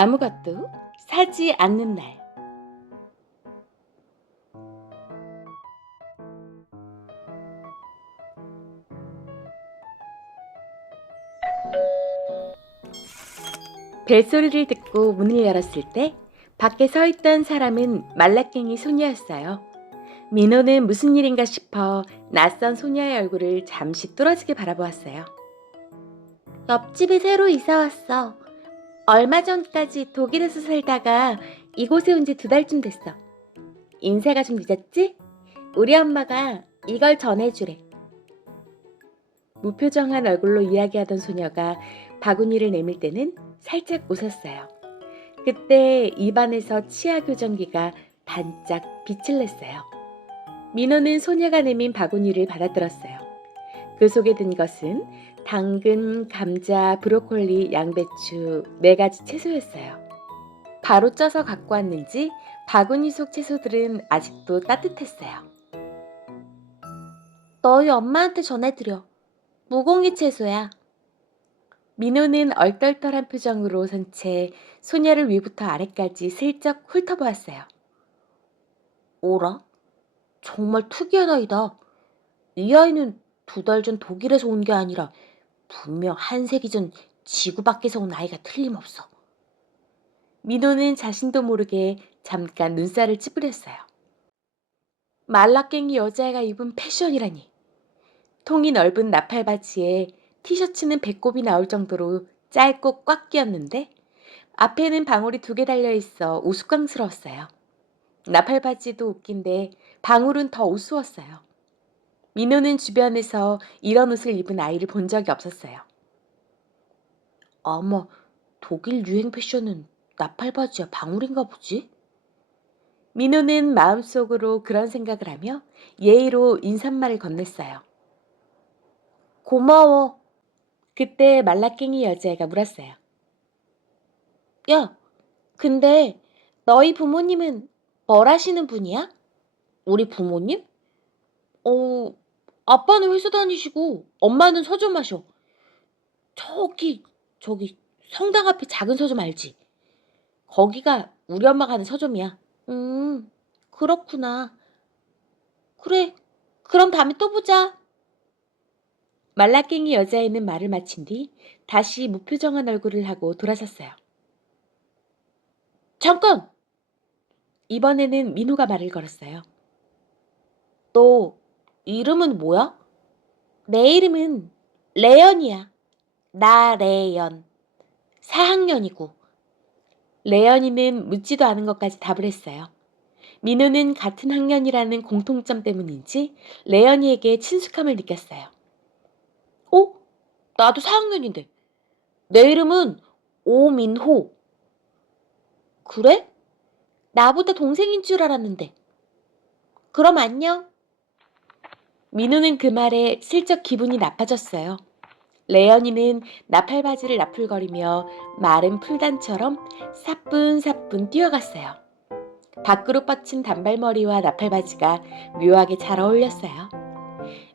아무것도 사지 않는 날. 벨소리를 듣고 문을 열었을 때 밖에 서 있던 사람은 말라깽이 소녀였어요. 민호는 무슨 일인가 싶어 낯선 소녀의 얼굴을 잠시 뚫어지게 바라보았어요. 옆집에 새로 이사 왔어. 얼마 전까지 독일에서 살다가 이곳에 온 지 2달쯤 됐어. 인사가 좀 늦었지? 우리 엄마가 이걸 전해주래. 무표정한 얼굴로 이야기하던 소녀가 바구니를 내밀 때는 살짝 웃었어요. 그때 입안에서 치아 교정기가 반짝 빛을 냈어요. 민호는 소녀가 내민 바구니를 받아들었어요. 그 속에 든 것은 당근, 감자, 브로콜리, 양배추 4가지 채소였어요. 바로 쪄서 갖고 왔는지 바구니 속 채소들은 아직도 따뜻했어요. 너희 엄마한테 전해드려. 무공기 채소야. 민호는 얼떨떨한 표정으로 선 채 소녀를 위부터 아래까지 슬쩍 훑어보았어요. 오라? 정말 특이한 아이다. 이 아이는 2달 전 독일에서 온 게 아니라 분명 한 세기 전 지구 밖에서 온 아이가 틀림없어. 민호는 자신도 모르게 잠깐 눈살을 찌푸렸어요. 말라깽이 여자애가 입은 패션이라니. 통이 넓은 나팔 바지에 티셔츠는 배꼽이 나올 정도로 짧고 꽉 끼었는데 앞에는 방울이 2개 달려있어 우스꽝스러웠어요. 나팔 바지도 웃긴데 방울은 더 우스웠어요. 민호는 주변에서 이런 옷을 입은 아이를 본 적이 없었어요. 아마 독일 유행 패션은 나팔 바지야 방울인가 보지? 민호는 마음속으로 그런 생각을 하며 예의로 인사말을 건넸어요. 고마워. 그때 말라깽이 여자애가 물었어요. 야, 근데 너희 부모님은 뭘 하시는 분이야? 우리 부모님? 어, 아빠는 회사 다니시고 엄마는 서점 하셔. 저기 성당 앞에 작은 서점 알지? 거기가 우리 엄마가 하는 서점이야. 그렇구나. 그래, 그럼 다음에 또 보자. 말라깽이 여자애는 말을 마친 뒤 다시 무표정한 얼굴을 하고 돌아섰어요. 잠깐! 이번에는 민호가 말을 걸었어요. 너 이름은 뭐야? 내 이름은 레연이야. 나레연. 4학년이고. 레연이는 묻지도 않은 것까지 답을 했어요. 민호는 같은 학년이라는 공통점 때문인지 레연이에게 친숙함을 느꼈어요. 어? 나도 4학년인데. 내 이름은 오민호. 그래? 나보다 동생인 줄 알았는데. 그럼 안녕. 민호는 그 말에 슬쩍 기분이 나빠졌어요. 레연이는 나팔바지를 나풀거리며 마른 풀단처럼 사뿐사뿐 뛰어갔어요. 밖으로 뻗친 단발머리와 나팔바지가 묘하게 잘 어울렸어요.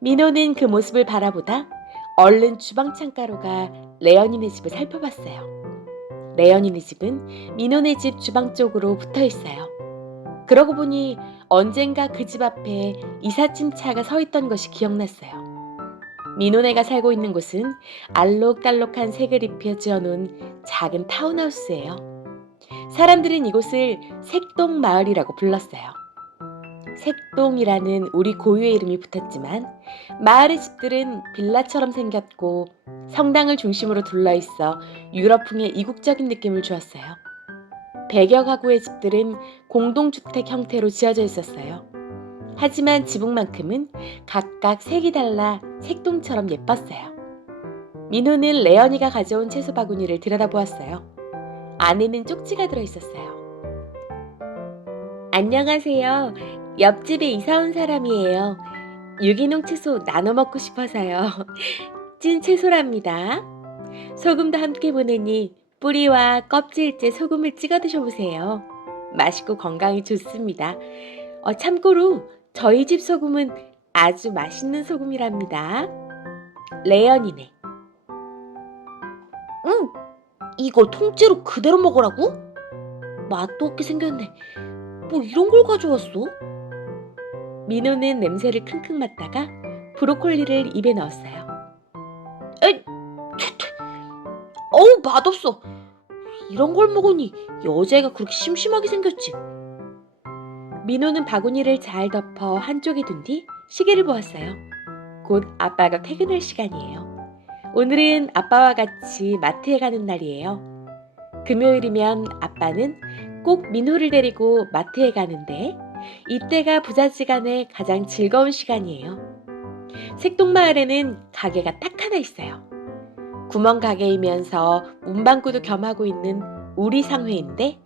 민호는 그 모습을 바라보다 얼른 주방 창가로 가 레연이네 집을 살펴봤어요. 레연이네 집은 민호네 집 주방 쪽으로 붙어 있어요. 그러고 보니 언젠가 그 집 앞에 이삿짐 차가 서 있던 것이 기억났어요. 민호네가 살고 있는 곳은 알록달록한 색을 입혀 지어놓은 작은 타운하우스예요. 사람들은 이곳을 색동마을이라고 불렀어요. 색동이라는 우리 고유의 이름이 붙었지만 마을의 집들은 빌라처럼 생겼고 성당을 중심으로 둘러있어 유럽풍의 이국적인 느낌을 주었어요. 100여 가구의 집들은 공동주택 형태로 지어져 있었어요. 하지만 지붕만큼은 각각 색이 달라 색동처럼 예뻤어요. 민호는 레연이가 가져온 채소 바구니를 들여다보았어요. 안에는 쪽지가 들어있었어요. 안녕하세요. 옆집에 이사 온 사람이에요. 유기농 채소 나눠 먹고 싶어서요. 찐 채소랍니다. 소금도 함께 보내니 뿌리와 껍질째 소금을 찍어 드셔보세요. 맛있고 건강에 좋습니다. 참고로 저희 집 소금은 아주 맛있는 소금이랍니다. 레연이네. 응, 이걸 통째로 그대로 먹으라고? 맛도 없게 생겼네. 뭐 이런 걸 가져왔어? 민호는 냄새를 킁킁 맡다가 브로콜리를 입에 넣었어요. 에이, 어우 맛없어. 이런 걸 먹으니 여자애가 그렇게 심심하게 생겼지. 민호는 바구니를 잘 덮어 한쪽에 둔 뒤 시계를 보았어요. 곧 아빠가 퇴근할 시간이에요. 오늘은 아빠와 같이 마트에 가는 날이에요. 금요일이면 아빠는 꼭 민호를 데리고 마트에 가는데 이때가 부자지간의 가장 즐거운 시간이에요. 색동마을에는 가게가 딱 하나 있어요. 구멍 가게이면서 문방구도 겸하고 있는 우리상회인데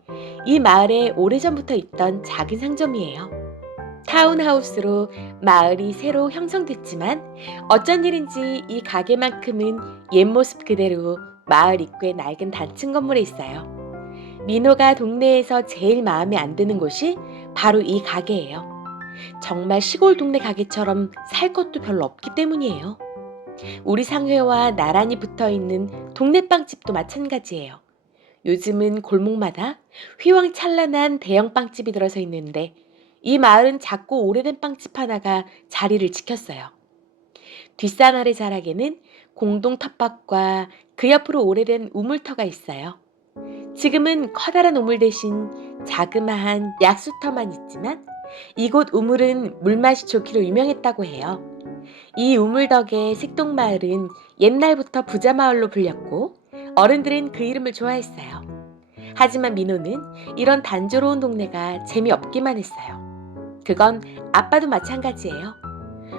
이 마을에 오래전부터 있던 작은 상점이에요. 타운하우스로 마을이 새로 형성됐지만 어쩐 일인지 이 가게만큼은 옛 모습 그대로 마을 입구의 낡은 단층 건물에 있어요. 민호가 동네에서 제일 마음에 안 드는 곳이 바로 이 가게예요. 정말 시골 동네 가게처럼 살 것도 별로 없기 때문이에요. 우리 상회와 나란히 붙어있는 동네 빵집도 마찬가지예요. 요즘은 골목마다 휘황찬란한 대형 빵집이 들어서 있는데 이 마을은 작고 오래된 빵집 하나가 자리를 지켰어요. 뒷산 아래 자락에는 공동 텃밭과 그 옆으로 오래된 우물터가 있어요. 지금은 커다란 우물 대신 자그마한 약수터만 있지만 이곳 우물은 물맛이 좋기로 유명했다고 해요. 이 우물 덕에 색동마을은 옛날부터 부자마을로 불렸고 어른들은 그 이름을 좋아했어요. 하지만 민호는 이런 단조로운 동네가 재미없기만 했어요. 그건 아빠도 마찬가지예요.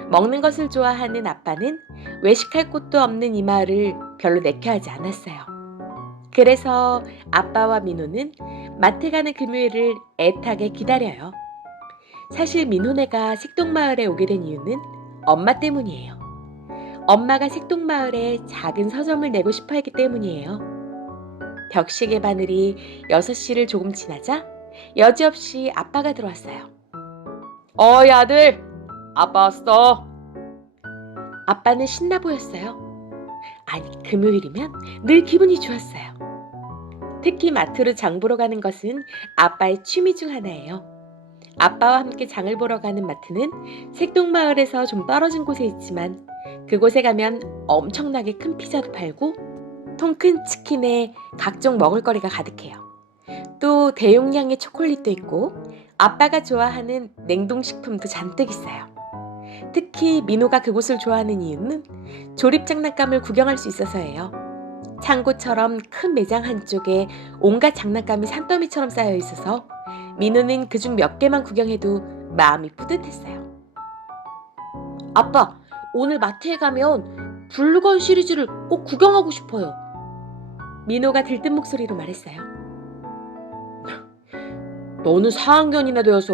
먹는 것을 좋아하는 아빠는 외식할 곳도 없는 이 마을을 별로 내켜하지 않았어요. 그래서 아빠와 민호는 마트 가는 금요일을 애타게 기다려요. 사실 민호네가 색동마을에 오게 된 이유는 엄마 때문이에요. 엄마가 색동마을에 작은 서점을 내고 싶어 했기 때문이에요. 벽시계 바늘이 6시를 조금 지나자 여지없이 아빠가 들어왔어요. 어이 아들, 아빠 왔어. 아빠는 신나 보였어요. 아니 금요일이면 늘 기분이 좋았어요. 특히 마트로 장 보러 가는 것은 아빠의 취미 중 하나예요. 아빠와 함께 장을 보러 가는 마트는 색동마을에서 좀 떨어진 곳에 있지만 그곳에 가면 엄청나게 큰 피자도 팔고 통큰 치킨에 각종 먹을거리가 가득해요. 또 대용량의 초콜릿도 있고 아빠가 좋아하는 냉동식품도 잔뜩 있어요. 특히 민호가 그곳을 좋아하는 이유는 조립장난감을 구경할 수 있어서예요. 창고처럼 큰 매장 한쪽에 온갖 장난감이 산더미처럼 쌓여 있어서 민호는 그중 몇 개만 구경해도 마음이 뿌듯했어요. 아빠, 오늘 마트에 가면 블루건 시리즈를 꼭 구경하고 싶어요. 민호가 들뜬 목소리로 말했어요. 너는 4학년이나 되어서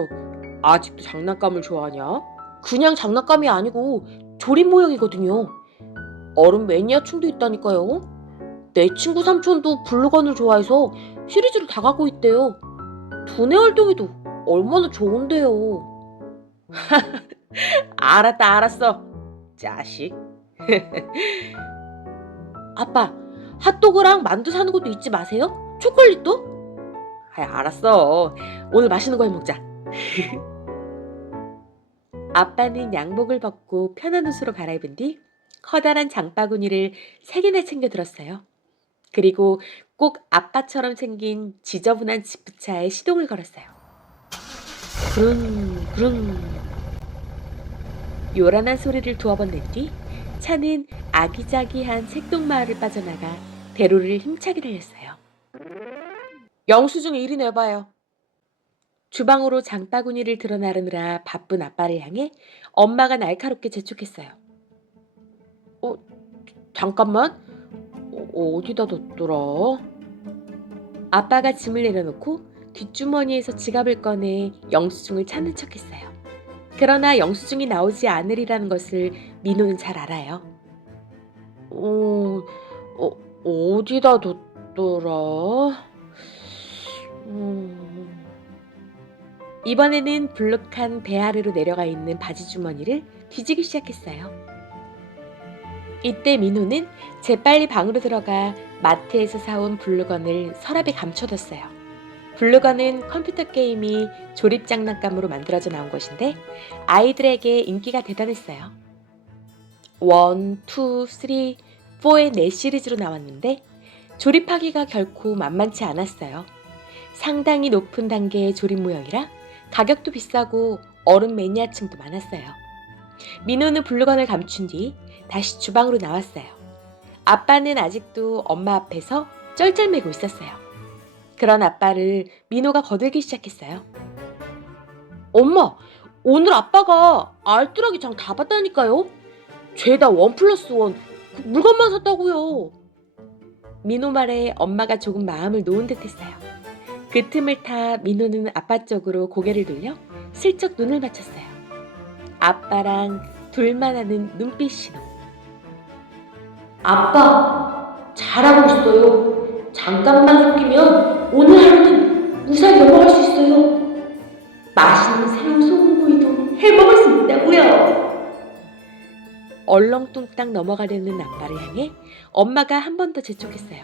아직도 장난감을 좋아하냐? 그냥 장난감이 아니고 조립 모형이거든요. 얼음 매니아층도 있다니까요. 내 친구 삼촌도 블루건을 좋아해서 시리즈를 다 갖고 있대요. 두뇌 활동에도 얼마나 좋은데요. 알았어. 자식. 아빠, 핫도그랑 만두 사는 것도 잊지 마세요. 초콜릿도? 알았어. 오늘 맛있는 거 해 먹자. 아빠는 양복을 벗고 편한 옷으로 갈아입은 뒤 커다란 장바구니를 3개나 챙겨 들었어요. 그리고 꼭 아빠처럼 생긴 지저분한 지프차에 시동을 걸었어요. 그릉 요란한 소리를 두어 번 낸 뒤 차는 아기자기한 색동마을을 빠져나가 대로를 힘차게 달렸어요. 영수증 이리 내봐요. 주방으로 장바구니를 들어 나르느라 바쁜 아빠를 향해 엄마가 날카롭게 재촉했어요. 잠깐만. 어디다 뒀더라? 아빠가 짐을 내려놓고 뒷주머니에서 지갑을 꺼내 영수증을 찾는 척했어요. 그러나 영수증이 나오지 않으리라는 것을 민호는 잘 알아요. 어디다 뒀더라? 이번에는 불룩한 배 아래로 내려가 있는 바지 주머니를 뒤지기 시작했어요. 이때 민호는 재빨리 방으로 들어가 마트에서 사온 블루건을 서랍에 감춰뒀어요. 블루건은 컴퓨터 게임이 조립 장난감으로 만들어져 나온 것인데 아이들에게 인기가 대단했어요. 1, 2, 3, 4의 4시리즈로 나왔는데 조립하기가 결코 만만치 않았어요. 상당히 높은 단계의 조립 모형이라 가격도 비싸고 어른 매니아층도 많았어요. 민호는 블루건을 감춘 뒤 다시 주방으로 나왔어요. 아빠는 아직도 엄마 앞에서 쩔쩔매고 있었어요. 그런 아빠를 민호가 거들기 시작했어요. 엄마, 오늘 아빠가 알뜰하게 장 다 봤다니까요? 죄다 1+1 물건만 샀다고요. 민호 말에 엄마가 조금 마음을 놓은 듯 했어요. 그 틈을 타 민호는 아빠 쪽으로 고개를 돌려 슬쩍 눈을 맞췄어요. 아빠랑 둘만 하는 눈빛 신호. 아빠, 잘하고 있어요. 잠깐만 속이면 오늘 하루는 무사히 넘어갈 수 있어요. 맛있는 새우 소금구이도 해먹을 수 있다고요. 얼렁뚱땅 넘어가려는 아빠를 향해 엄마가 한 번 더 재촉했어요.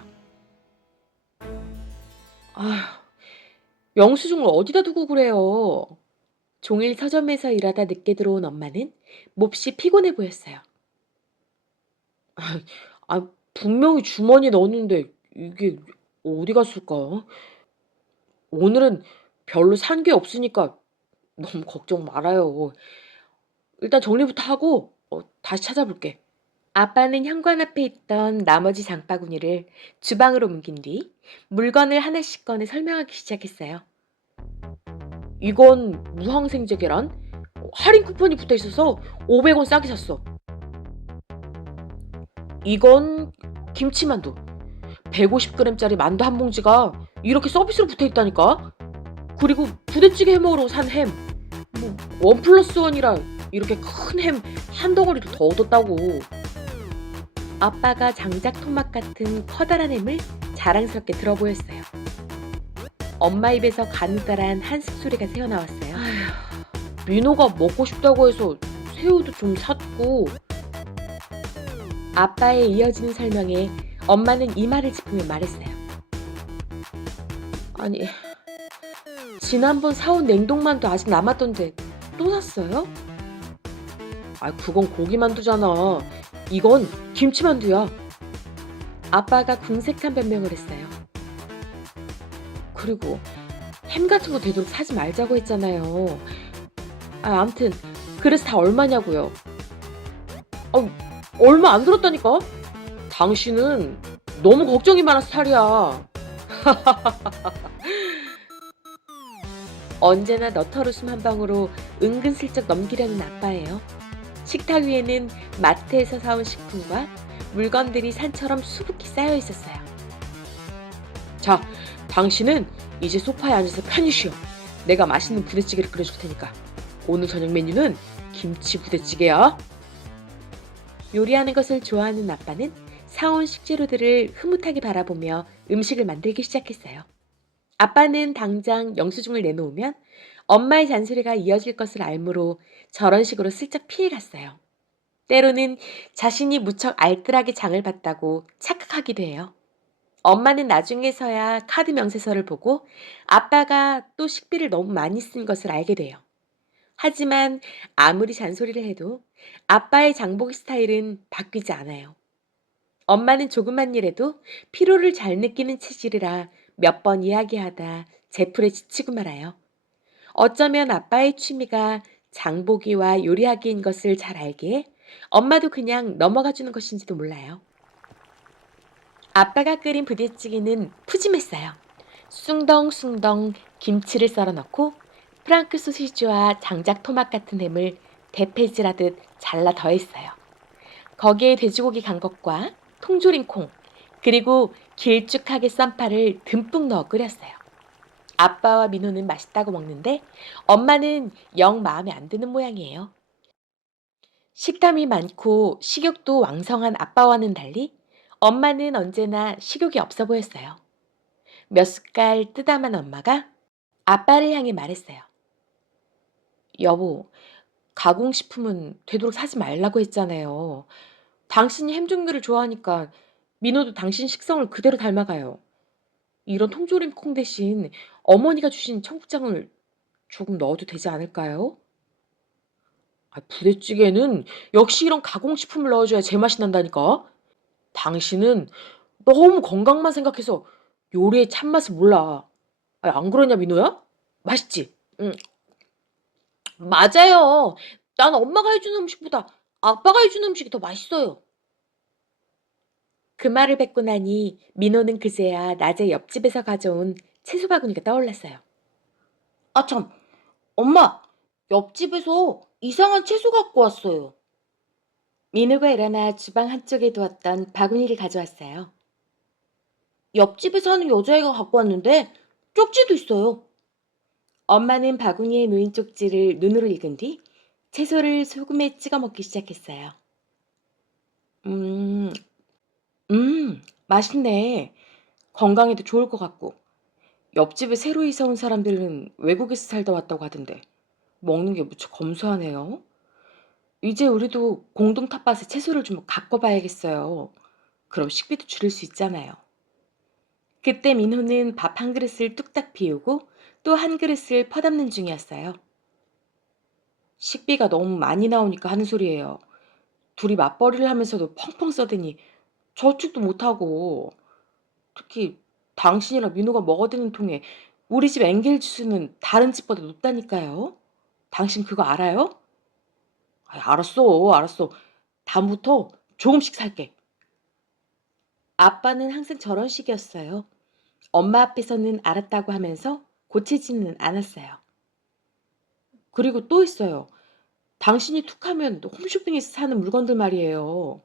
아, 영수증을 어디다 두고 그래요? 종일 서점에서 일하다 늦게 들어온 엄마는 몹시 피곤해 보였어요. 분명히 주머니에 넣었는데 이게 어디 갔을까? 오늘은 별로 산 게 없으니까 너무 걱정 말아요. 일단 정리부터 하고 다시 찾아볼게. 아빠는 현관 앞에 있던 나머지 장바구니를 주방으로 옮긴 뒤 물건을 하나씩 꺼내 설명하기 시작했어요. 이건 무항생제 계란? 할인 쿠폰이 붙어 있어서 500원 싸게 샀어. 이건 김치만두. 150g짜리 만두 한 봉지가 이렇게 서비스로 붙어 있다니까? 그리고 부대찌개 해 먹으러 산 햄. 뭐, 1+1이라 이렇게 큰 햄 한 덩어리를 더 얻었다고. 아빠가 장작 토막 같은 커다란 햄을 자랑스럽게 들어 보였어요. 엄마 입에서 가느다란 한숨 소리가 새어나왔어요. 민호가 먹고 싶다고 해서 새우도 좀 샀고. 아빠의 이어지는 설명에 엄마는 이마를 짚으며 말했어요. 아니, 지난번 사온 냉동만두 아직 남았던데 또 샀어요? 그건 고기만두잖아. 이건 김치만두야. 아빠가 궁색한 변명을 했어요. 그리고 햄 같은 거 되도록 사지 말자고 했잖아요. 암튼 그래서 다 얼마냐고요. 얼마 안 들었다니까? 당신은 너무 걱정이 많아서 탈이야. 언제나 너털웃음 한 방으로 은근슬쩍 넘기려는 아빠예요. 식탁 위에는 마트에서 사온 식품과 물건들이 산처럼 수북히 쌓여 있었어요. 자, 당신은 이제 소파에 앉아서 편히 쉬어. 내가 맛있는 부대찌개를 끓여줄 테니까. 오늘 저녁 메뉴는 김치 부대찌개야. 요리하는 것을 좋아하는 아빠는 사온 식재료들을 흐뭇하게 바라보며 음식을 만들기 시작했어요. 아빠는 당장 영수증을 내놓으면 엄마의 잔소리가 이어질 것을 알므로 저런 식으로 슬쩍 피해갔어요. 때로는 자신이 무척 알뜰하게 장을 봤다고 착각하기도 해요. 엄마는 나중에서야 카드 명세서를 보고 아빠가 또 식비를 너무 많이 쓴 것을 알게 돼요. 하지만 아무리 잔소리를 해도 아빠의 장보기 스타일은 바뀌지 않아요. 엄마는 조그만 일에도 피로를 잘 느끼는 체질이라 몇 번 이야기하다 제풀에 지치고 말아요. 어쩌면 아빠의 취미가 장보기와 요리하기인 것을 잘 알기에 엄마도 그냥 넘어가 주는 것인지도 몰라요. 아빠가 끓인 부대찌개는 푸짐했어요. 숭덩숭덩 김치를 썰어 넣고 프랑크 소시지와 장작 토막 같은 햄을 대패질하듯 잘라 더했어요. 거기에 돼지고기 간것과 통조림 콩, 그리고 길쭉하게 썬 파를 듬뿍 넣어 끓였어요. 아빠와 민호는 맛있다고 먹는데 엄마는 영 마음에 안 드는 모양이에요. 식탐이 많고 식욕도 왕성한 아빠와는 달리 엄마는 언제나 식욕이 없어 보였어요. 몇 숟갈 뜨다만 엄마가 아빠를 향해 말했어요. 여보, 가공식품은 되도록 사지 말라고 했잖아요. 당신이 햄 종류를 좋아하니까 민호도 당신 식성을 그대로 닮아가요. 이런 통조림 콩 대신 어머니가 주신 청국장을 조금 넣어도 되지 않을까요? 부대찌개는 역시 이런 가공식품을 넣어줘야 제맛이 난다니까. 당신은 너무 건강만 생각해서 요리의 참맛을 몰라. 안 그러냐, 민호야? 맛있지? 응, 맞아요. 난 엄마가 해주는 음식보다 아빠가 해주는 음식이 더 맛있어요. 그 말을 뱉고 나니 민호는 그제야 낮에 옆집에서 가져온 채소 바구니가 떠올랐어요. 아, 참. 엄마, 옆집에서 이상한 채소 갖고 왔어요. 민호가 일어나 주방 한쪽에 두었던 바구니를 가져왔어요. 옆집에 사는 여자애가 갖고 왔는데 쪽지도 있어요. 엄마는 바구니에 놓인 쪽지를 눈으로 읽은 뒤 채소를 소금에 찍어 먹기 시작했어요. 음, 맛있네. 건강에도 좋을 것 같고. 옆집에 새로 이사 온 사람들은 외국에서 살다 왔다고 하던데 먹는 게 무척 검소하네요. 이제 우리도 공동 텃밭에 채소를 좀 갖고 봐야겠어요. 그럼 식비도 줄일 수 있잖아요. 그때 민호는 밥 한 그릇을 뚝딱 비우고 또 한 그릇을 퍼담는 중이었어요. 식비가 너무 많이 나오니까 하는 소리예요. 둘이 맞벌이를 하면서도 펑펑 써대니 저축도 못하고 특히 당신이랑 민호가 먹어대는 통에 우리 집 엔겔 지수는 다른 집보다 높다니까요. 당신 그거 알아요? 알았어, 알았어. 다음부터 조금씩 살게. 아빠는 항상 저런 식이었어요. 엄마 앞에서는 알았다고 하면서 고치지는 않았어요. 그리고 또 있어요. 당신이 툭하면 홈쇼핑에서 사는 물건들 말이에요.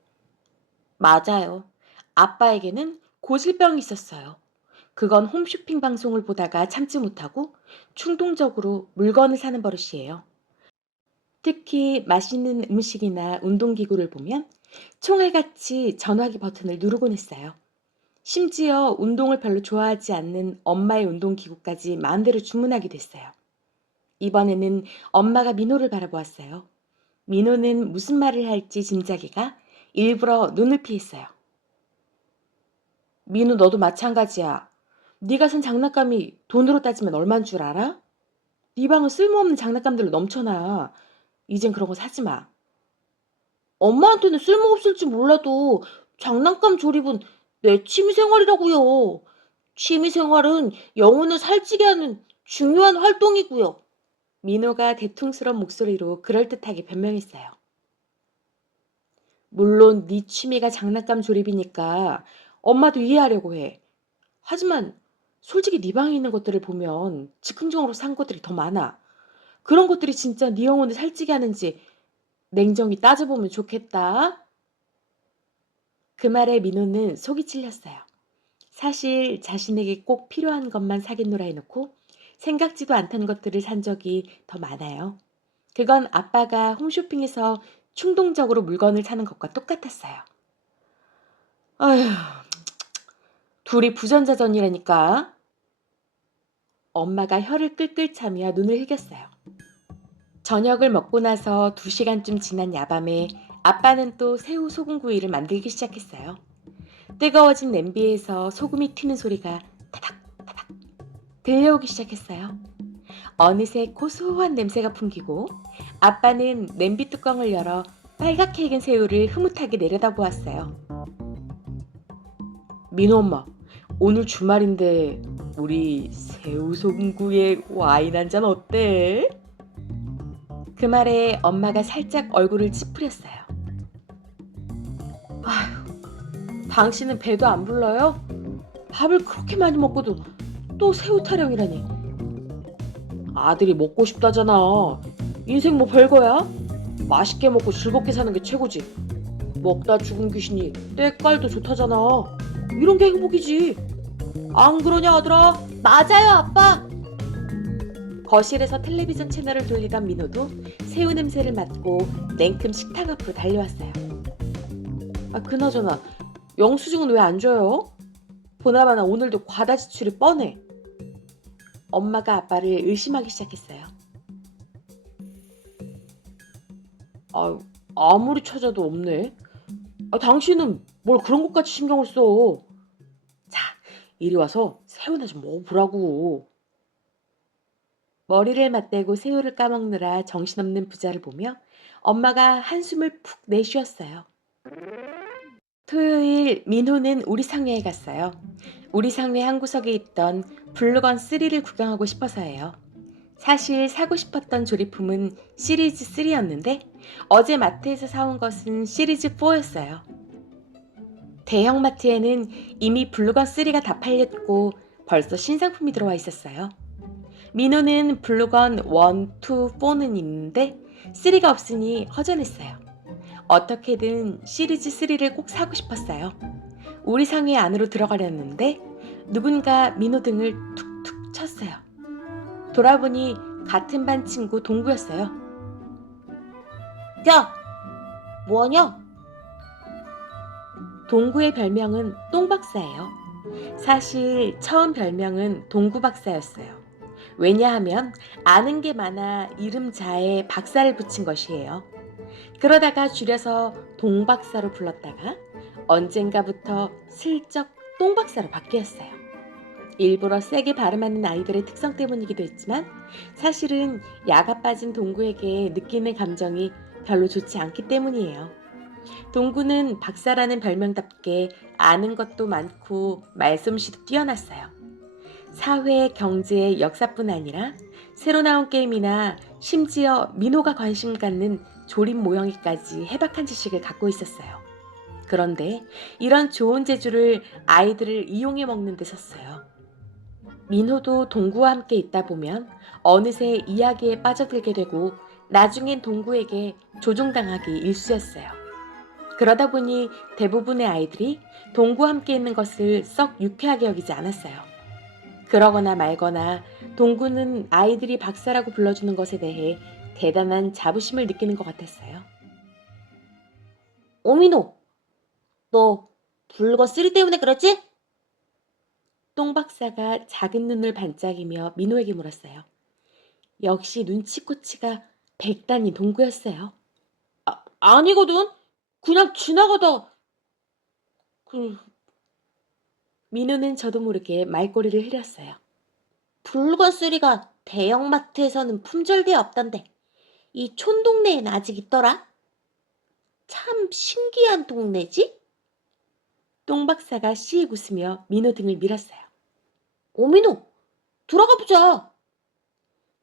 맞아요. 아빠에게는 고질병이 있었어요. 그건 홈쇼핑 방송을 보다가 참지 못하고 충동적으로 물건을 사는 버릇이에요. 특히 맛있는 음식이나 운동기구를 보면 총알같이 전화기 버튼을 누르곤 했어요. 심지어 운동을 별로 좋아하지 않는 엄마의 운동기구까지 마음대로 주문하게 됐어요. 이번에는 엄마가 민호를 바라보았어요. 민호는 무슨 말을 할지 짐작이가 일부러 눈을 피했어요. 민호 너도 마찬가지야. 네가 산 장난감이 돈으로 따지면 얼만 줄 알아? 네 방은 쓸모없는 장난감들로 넘쳐나. 이젠 그런 거 사지 마. 엄마한테는 쓸모없을지 몰라도 장난감 조립은 내 취미생활이라고요. 취미생활은 영혼을 살찌게 하는 중요한 활동이고요. 민호가 대퉁스러운 목소리로 그럴듯하게 변명했어요. 물론 네 취미가 장난감 조립이니까 엄마도 이해하려고 해. 하지만 솔직히 네 방에 있는 것들을 보면 즉흥적으로 산 것들이 더 많아. 그런 것들이 진짜 네 영혼을 살찌게 하는지 냉정히 따져보면 좋겠다. 그 말에 민호는 속이 찔렸어요. 사실 자신에게 꼭 필요한 것만 사겠노라 해놓고 생각지도 않던 것들을 산 적이 더 많아요. 그건 아빠가 홈쇼핑에서 충동적으로 물건을 사는 것과 똑같았어요. 아휴, 둘이 부전자전이라니까. 엄마가 혀를 끌끌 차며 눈을 흘겼어요. 저녁을 먹고 나서 2시간쯤 지난 야밤에 아빠는 또 새우 소금구이를 만들기 시작했어요. 뜨거워진 냄비에서 소금이 튀는 소리가 타닥타닥 들려오기 시작했어요. 어느새 고소한 냄새가 풍기고 아빠는 냄비 뚜껑을 열어 빨갛게 익은 새우를 흐뭇하게 내려다보았어요. 민호 엄마, 오늘 주말인데 우리 새우 소금구이에 와인 한 잔 어때? 그 말에 엄마가 살짝 얼굴을 찌푸렸어요. 아휴, 당신은 배도 안 불러요? 밥을 그렇게 많이 먹고도 또 새우 타령이라니. 아들이 먹고 싶다잖아. 인생 뭐 별거야? 맛있게 먹고 즐겁게 사는 게 최고지. 먹다 죽은 귀신이 때깔도 좋다잖아. 이런 게 행복이지. 안 그러냐 아들아? 맞아요 아빠. 거실에서 텔레비전 채널을 돌리던 민호도 새우 냄새를 맡고 냉큼 식탁 앞으로 달려왔어요. 그나저나 영수증은 왜 안 줘요? 보나마나 오늘도 과다 지출이 뻔해. 엄마가 아빠를 의심하기 시작했어요. 아, 아무리 찾아도 없네. 당신은 뭘 그런 것까지 신경을 써. 자, 이리 와서 새우나 좀 먹어보라고. 머리를 맞대고 새우를 까먹느라 정신없는 부자를 보며 엄마가 한숨을 푹 내쉬었어요. 토요일 민호는 우리 상회에 갔어요. 우리 상회 한 구석에 있던 블루건 3를 구경하고 싶어서예요. 사실 사고 싶었던 조리품은 시리즈 3였는데 어제 마트에서 사온 것은 시리즈 4였어요. 대형마트에는 이미 블루건 3가 다 팔렸고 벌써 신상품이 들어와 있었어요. 민호는 블루건 1, 2, 4는 있는데 3가 없으니 허전했어요. 어떻게든 시리즈 3를 꼭 사고 싶었어요. 우리 상회 안으로 들어가려는데 누군가 민호 등을 툭툭 쳤어요. 돌아보니 같은 반 친구 동구였어요. 야, 뭐하냐? 동구의 별명은 똥박사예요. 사실 처음 별명은 동구박사였어요. 왜냐하면 아는 게 많아 이름 자에 박사를 붙인 것이에요. 그러다가 줄여서 동박사로 불렀다가 언젠가부터 슬쩍 똥박사로 바뀌었어요. 일부러 세게 발음하는 아이들의 특성 때문이기도 했지만 사실은 야가 빠진 동구에게 느끼는 감정이 별로 좋지 않기 때문이에요. 동구는 박사라는 별명답게 아는 것도 많고 말솜씨도 뛰어났어요. 사회, 경제, 역사뿐 아니라 새로 나온 게임이나 심지어 민호가 관심 갖는 조립 모형에까지 해박한 지식을 갖고 있었어요. 그런데 이런 좋은 재주를 아이들을 이용해 먹는 데 썼어요. 민호도 동구와 함께 있다 보면 어느새 이야기에 빠져들게 되고 나중엔 동구에게 조종당하기 일쑤였어요. 그러다 보니 대부분의 아이들이 동구와 함께 있는 것을 썩 유쾌하게 여기지 않았어요. 그러거나 말거나 동구는 아이들이 박사라고 불러주는 것에 대해 대단한 자부심을 느끼는 것 같았어요. 오민호, 너 불거 3 때문에 그랬지? 똥 박사가 작은 눈을 반짝이며 민호에게 물었어요. 역시 눈치코치가 백단이 동구였어요. 아니거든. 그냥 지나가다. 민호는 저도 모르게 말꼬리를 흐렸어요. 불거 3가 대형마트에서는 품절돼 없던데 이 촌동네엔 아직 있더라? 참 신기한 동네지? 똥 박사가 씩 웃으며 민호 등을 밀었어요. 오민호, 들어가 보자.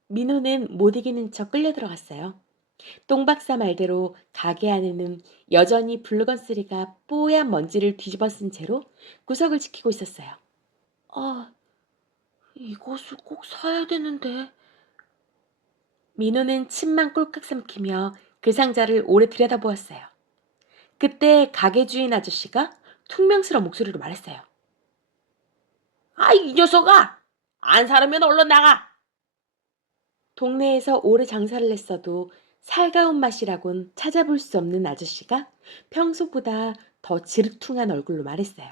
민호는 못 이기는 척 끌려 들어갔어요. 똥 박사 말대로 가게 안에는 여전히 블루건 3가 뽀얀 먼지를 뒤집어 쓴 채로 구석을 지키고 있었어요. 이것을 꼭 사야 되는데. 민호는 침만 꼴깍 삼키며 그 상자를 오래 들여다보았어요. 그때 가게 주인 아저씨가 퉁명스러운 목소리로 말했어요. 이 녀석아! 안 사려면 얼른 나가! 동네에서 오래 장사를 했어도 살가운 맛이라곤 찾아볼 수 없는 아저씨가 평소보다 더 지르퉁한 얼굴로 말했어요.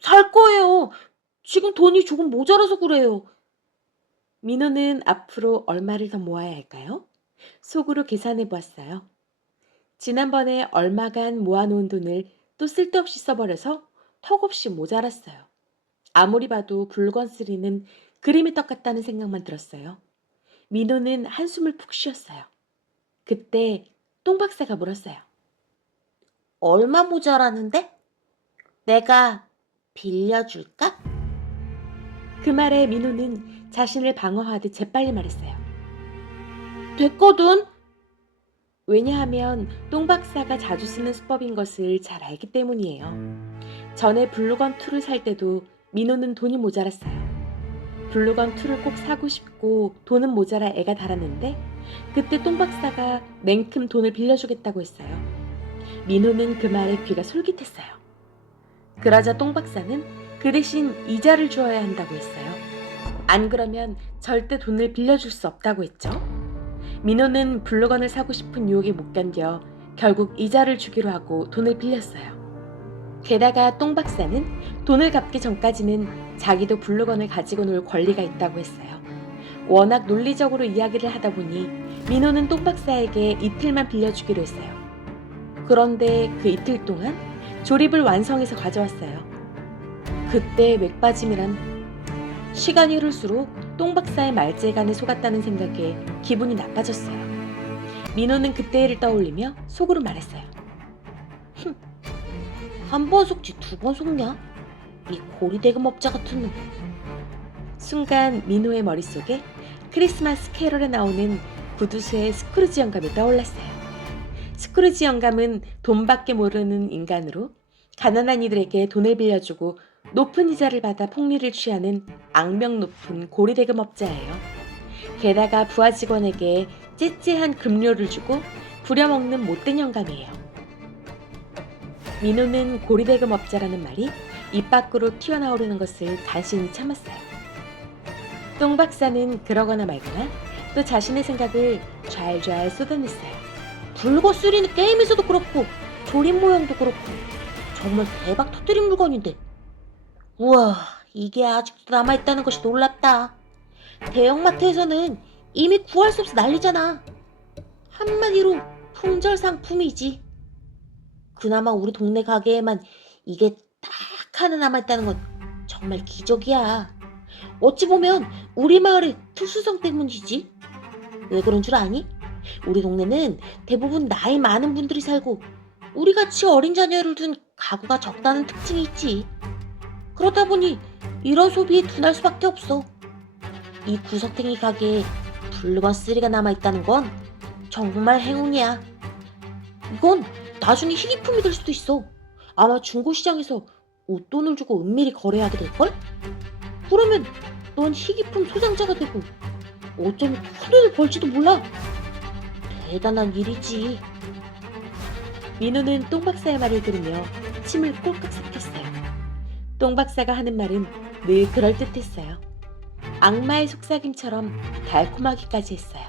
살 거예요. 지금 돈이 조금 모자라서 그래요. 민호는 앞으로 얼마를 더 모아야 할까요? 속으로 계산해 보았어요. 지난번에 얼마간 모아놓은 돈을 또 쓸데없이 써버려서 턱없이 모자랐어요. 아무리 봐도 불건 3는 그림의 떡 같다는 생각만 들었어요. 민호는 한숨을 푹 쉬었어요. 그때 똥 박사가 물었어요. 얼마 모자라는데? 내가 빌려줄까? 그 말에 민호는 자신을 방어하듯 재빨리 말했어요. 됐거든. 왜냐하면 똥 박사가 자주 쓰는 수법인 것을 잘 알기 때문이에요. 전에 블루건 2를 살 때도 민호는 돈이 모자랐어요. 블루건 2를 꼭 사고 싶고 돈은 모자라 애가 달았는데 그때 똥 박사가 냉큼 돈을 빌려주겠다고 했어요. 민호는 그 말에 귀가 솔깃했어요. 그러자 똥 박사는 그 대신 이자를 주어야 한다고 했어요. 안 그러면 절대 돈을 빌려줄 수 없다고 했죠. 민호는 블루건을 사고 싶은 유혹에 못 견뎌 결국 이자를 주기로 하고 돈을 빌렸어요. 게다가 똥 박사는 돈을 갚기 전까지는 자기도 블루건을 가지고 놀 권리가 있다고 했어요. 워낙 논리적으로 이야기를 하다 보니 민호는 똥 박사에게 이틀만 빌려주기로 했어요. 그런데 그 이틀 동안 조립을 완성해서 가져왔어요. 그때 맥빠짐이란. 시간이 흐를수록 똥 박사의 말재간에 속았다는 생각에 기분이 나빠졌어요. 민호는 그때 일을 떠올리며 속으로 말했어요. 한 번 속지 두 번 속냐? 이 고리대금업자 같은 놈. 순간 민호의 머릿속에 크리스마스 캐럴에 나오는 구두쇠의 스크루지 영감이 떠올랐어요. 스크루지 영감은 돈밖에 모르는 인간으로 가난한 이들에게 돈을 빌려주고 높은 이자를 받아 폭리를 취하는 악명 높은 고리대금업자예요. 게다가 부하 직원에게 찌찌한 급료를 주고 부려먹는 못된 영감이에요. 민호는 고리대금업자라는 말이 입 밖으로 튀어나오려는 것을 간신히 참았어요. 똥 박사는 그러거나 말거나 또 자신의 생각을 좔좔 쏟아냈어요. 불거 쓰리는 게임에서도 그렇고 조립 모양도 그렇고 정말 대박 터뜨린 물건인데, 우와, 이게 아직도 남아있다는 것이 놀랍다. 대형마트에서는 이미 구할 수 없어 난리잖아. 한마디로 품절 상품이지. 그나마 우리 동네 가게에만 이게 딱 하나 남아있다는 건 정말 기적이야. 어찌 보면 우리 마을의 특수성 때문이지. 왜 그런 줄 아니? 우리 동네는 대부분 나이 많은 분들이 살고 우리같이 어린 자녀를 둔 가구가 적다는 특징이 있지. 그러다 보니 이런 소비에 둔할 수밖에 없어. 이 구석탱이 가게에 물건 쓰리가 남아있다는 건 정말 행운이야. 이건 나중에 희귀품이 될 수도 있어. 아마 중고시장에서 웃돈을 주고 은밀히 거래하게 될걸? 그러면 넌 희귀품 소장자가 되고 어쩌면 큰돈을 벌지도 몰라. 대단한 일이지. 민호는 똥 박사의 말을 들으며 침을 꼴깍 삭혔어요. 똥 박사가 하는 말은 늘 그럴듯했어요. 악마의 속삭임처럼 달콤하기까지 했어요.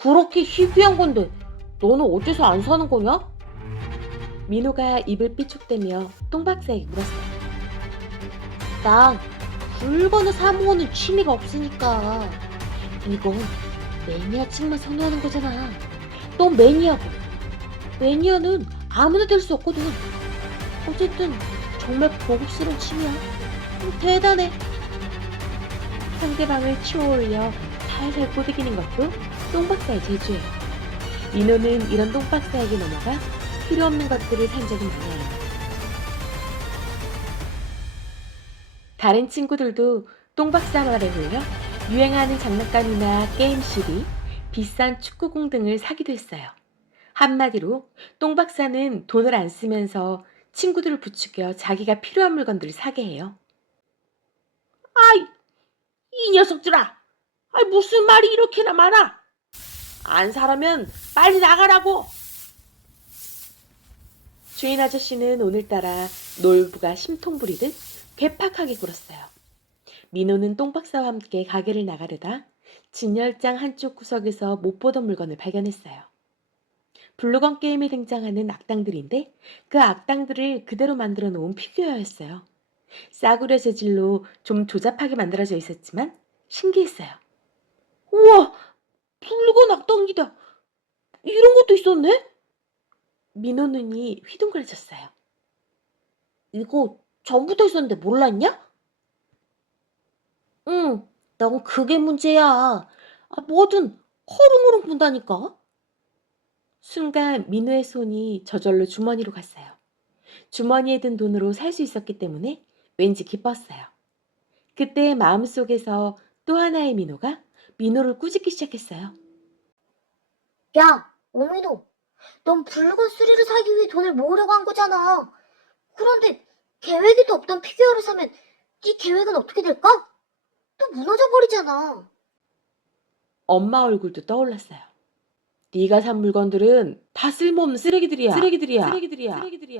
그렇게 희귀한 건데 너는 어째서 안 사는 거냐? 민호가 입을 삐죽대며 똥 박사에게 물었어요. 난 물건을 사 모으는 취미가 없으니까. 이건 매니아층만 선호하는 거잖아. 넌 매니아고 매니아는 아무나 될 수 없거든. 어쨌든 정말 고급스러운 취미야. 대단해. 상대방을 치워올려 살살 꼬드기는 것도 똥박사의 재주예요. 민호는 이런 똥박사에게 넘어가 필요 없는 것들을 산 적이 많아요. 다른 친구들도 똥박사 말에 홀려 유행하는 장난감이나 게임 CD, 비싼 축구공 등을 사기도 했어요. 한마디로 똥박사는 돈을 안 쓰면서 친구들을 부추겨 자기가 필요한 물건들을 사게 해요. 아이, 이 녀석들아! 무슨 말이 이렇게나 많아? 안 사려면 빨리 나가라고! 주인 아저씨는 오늘따라 놀부가 심통 부리듯 괴팍하게 굴었어요. 민호는 똥박사와 함께 가게를 나가려다 진열장 한쪽 구석에서 못 보던 물건을 발견했어요. 블루건 게임에 등장하는 악당들인데 그 악당들을 그대로 만들어 놓은 피규어였어요. 싸구려 재질로 좀 조잡하게 만들어져 있었지만 신기했어요. 우와! 블루건 악당이다! 이런 것도 있었네? 민호 눈이 휘둥그레졌어요. 이거 전부터 있었는데 몰랐냐? 응, 넌 그게 문제야. 뭐든 허릉허릉 본다니까. 순간 민호의 손이 저절로 주머니로 갔어요. 주머니에 든 돈으로 살 수 있었기 때문에 왠지 기뻤어요. 그때 마음속에서 또 하나의 민호가 민호를 꾸짖기 시작했어요. 야, 오민호, 넌 블루건 수리를 사기 위해 돈을 모으려고 한 거잖아. 그런데 계획에도 없던 피규어를 사면 네 계획은 어떻게 될까? 또 무너져 버리잖아. 엄마 얼굴도 떠올랐어요. 네가 산 물건들은 다 쓸모없는 쓰레기들이야.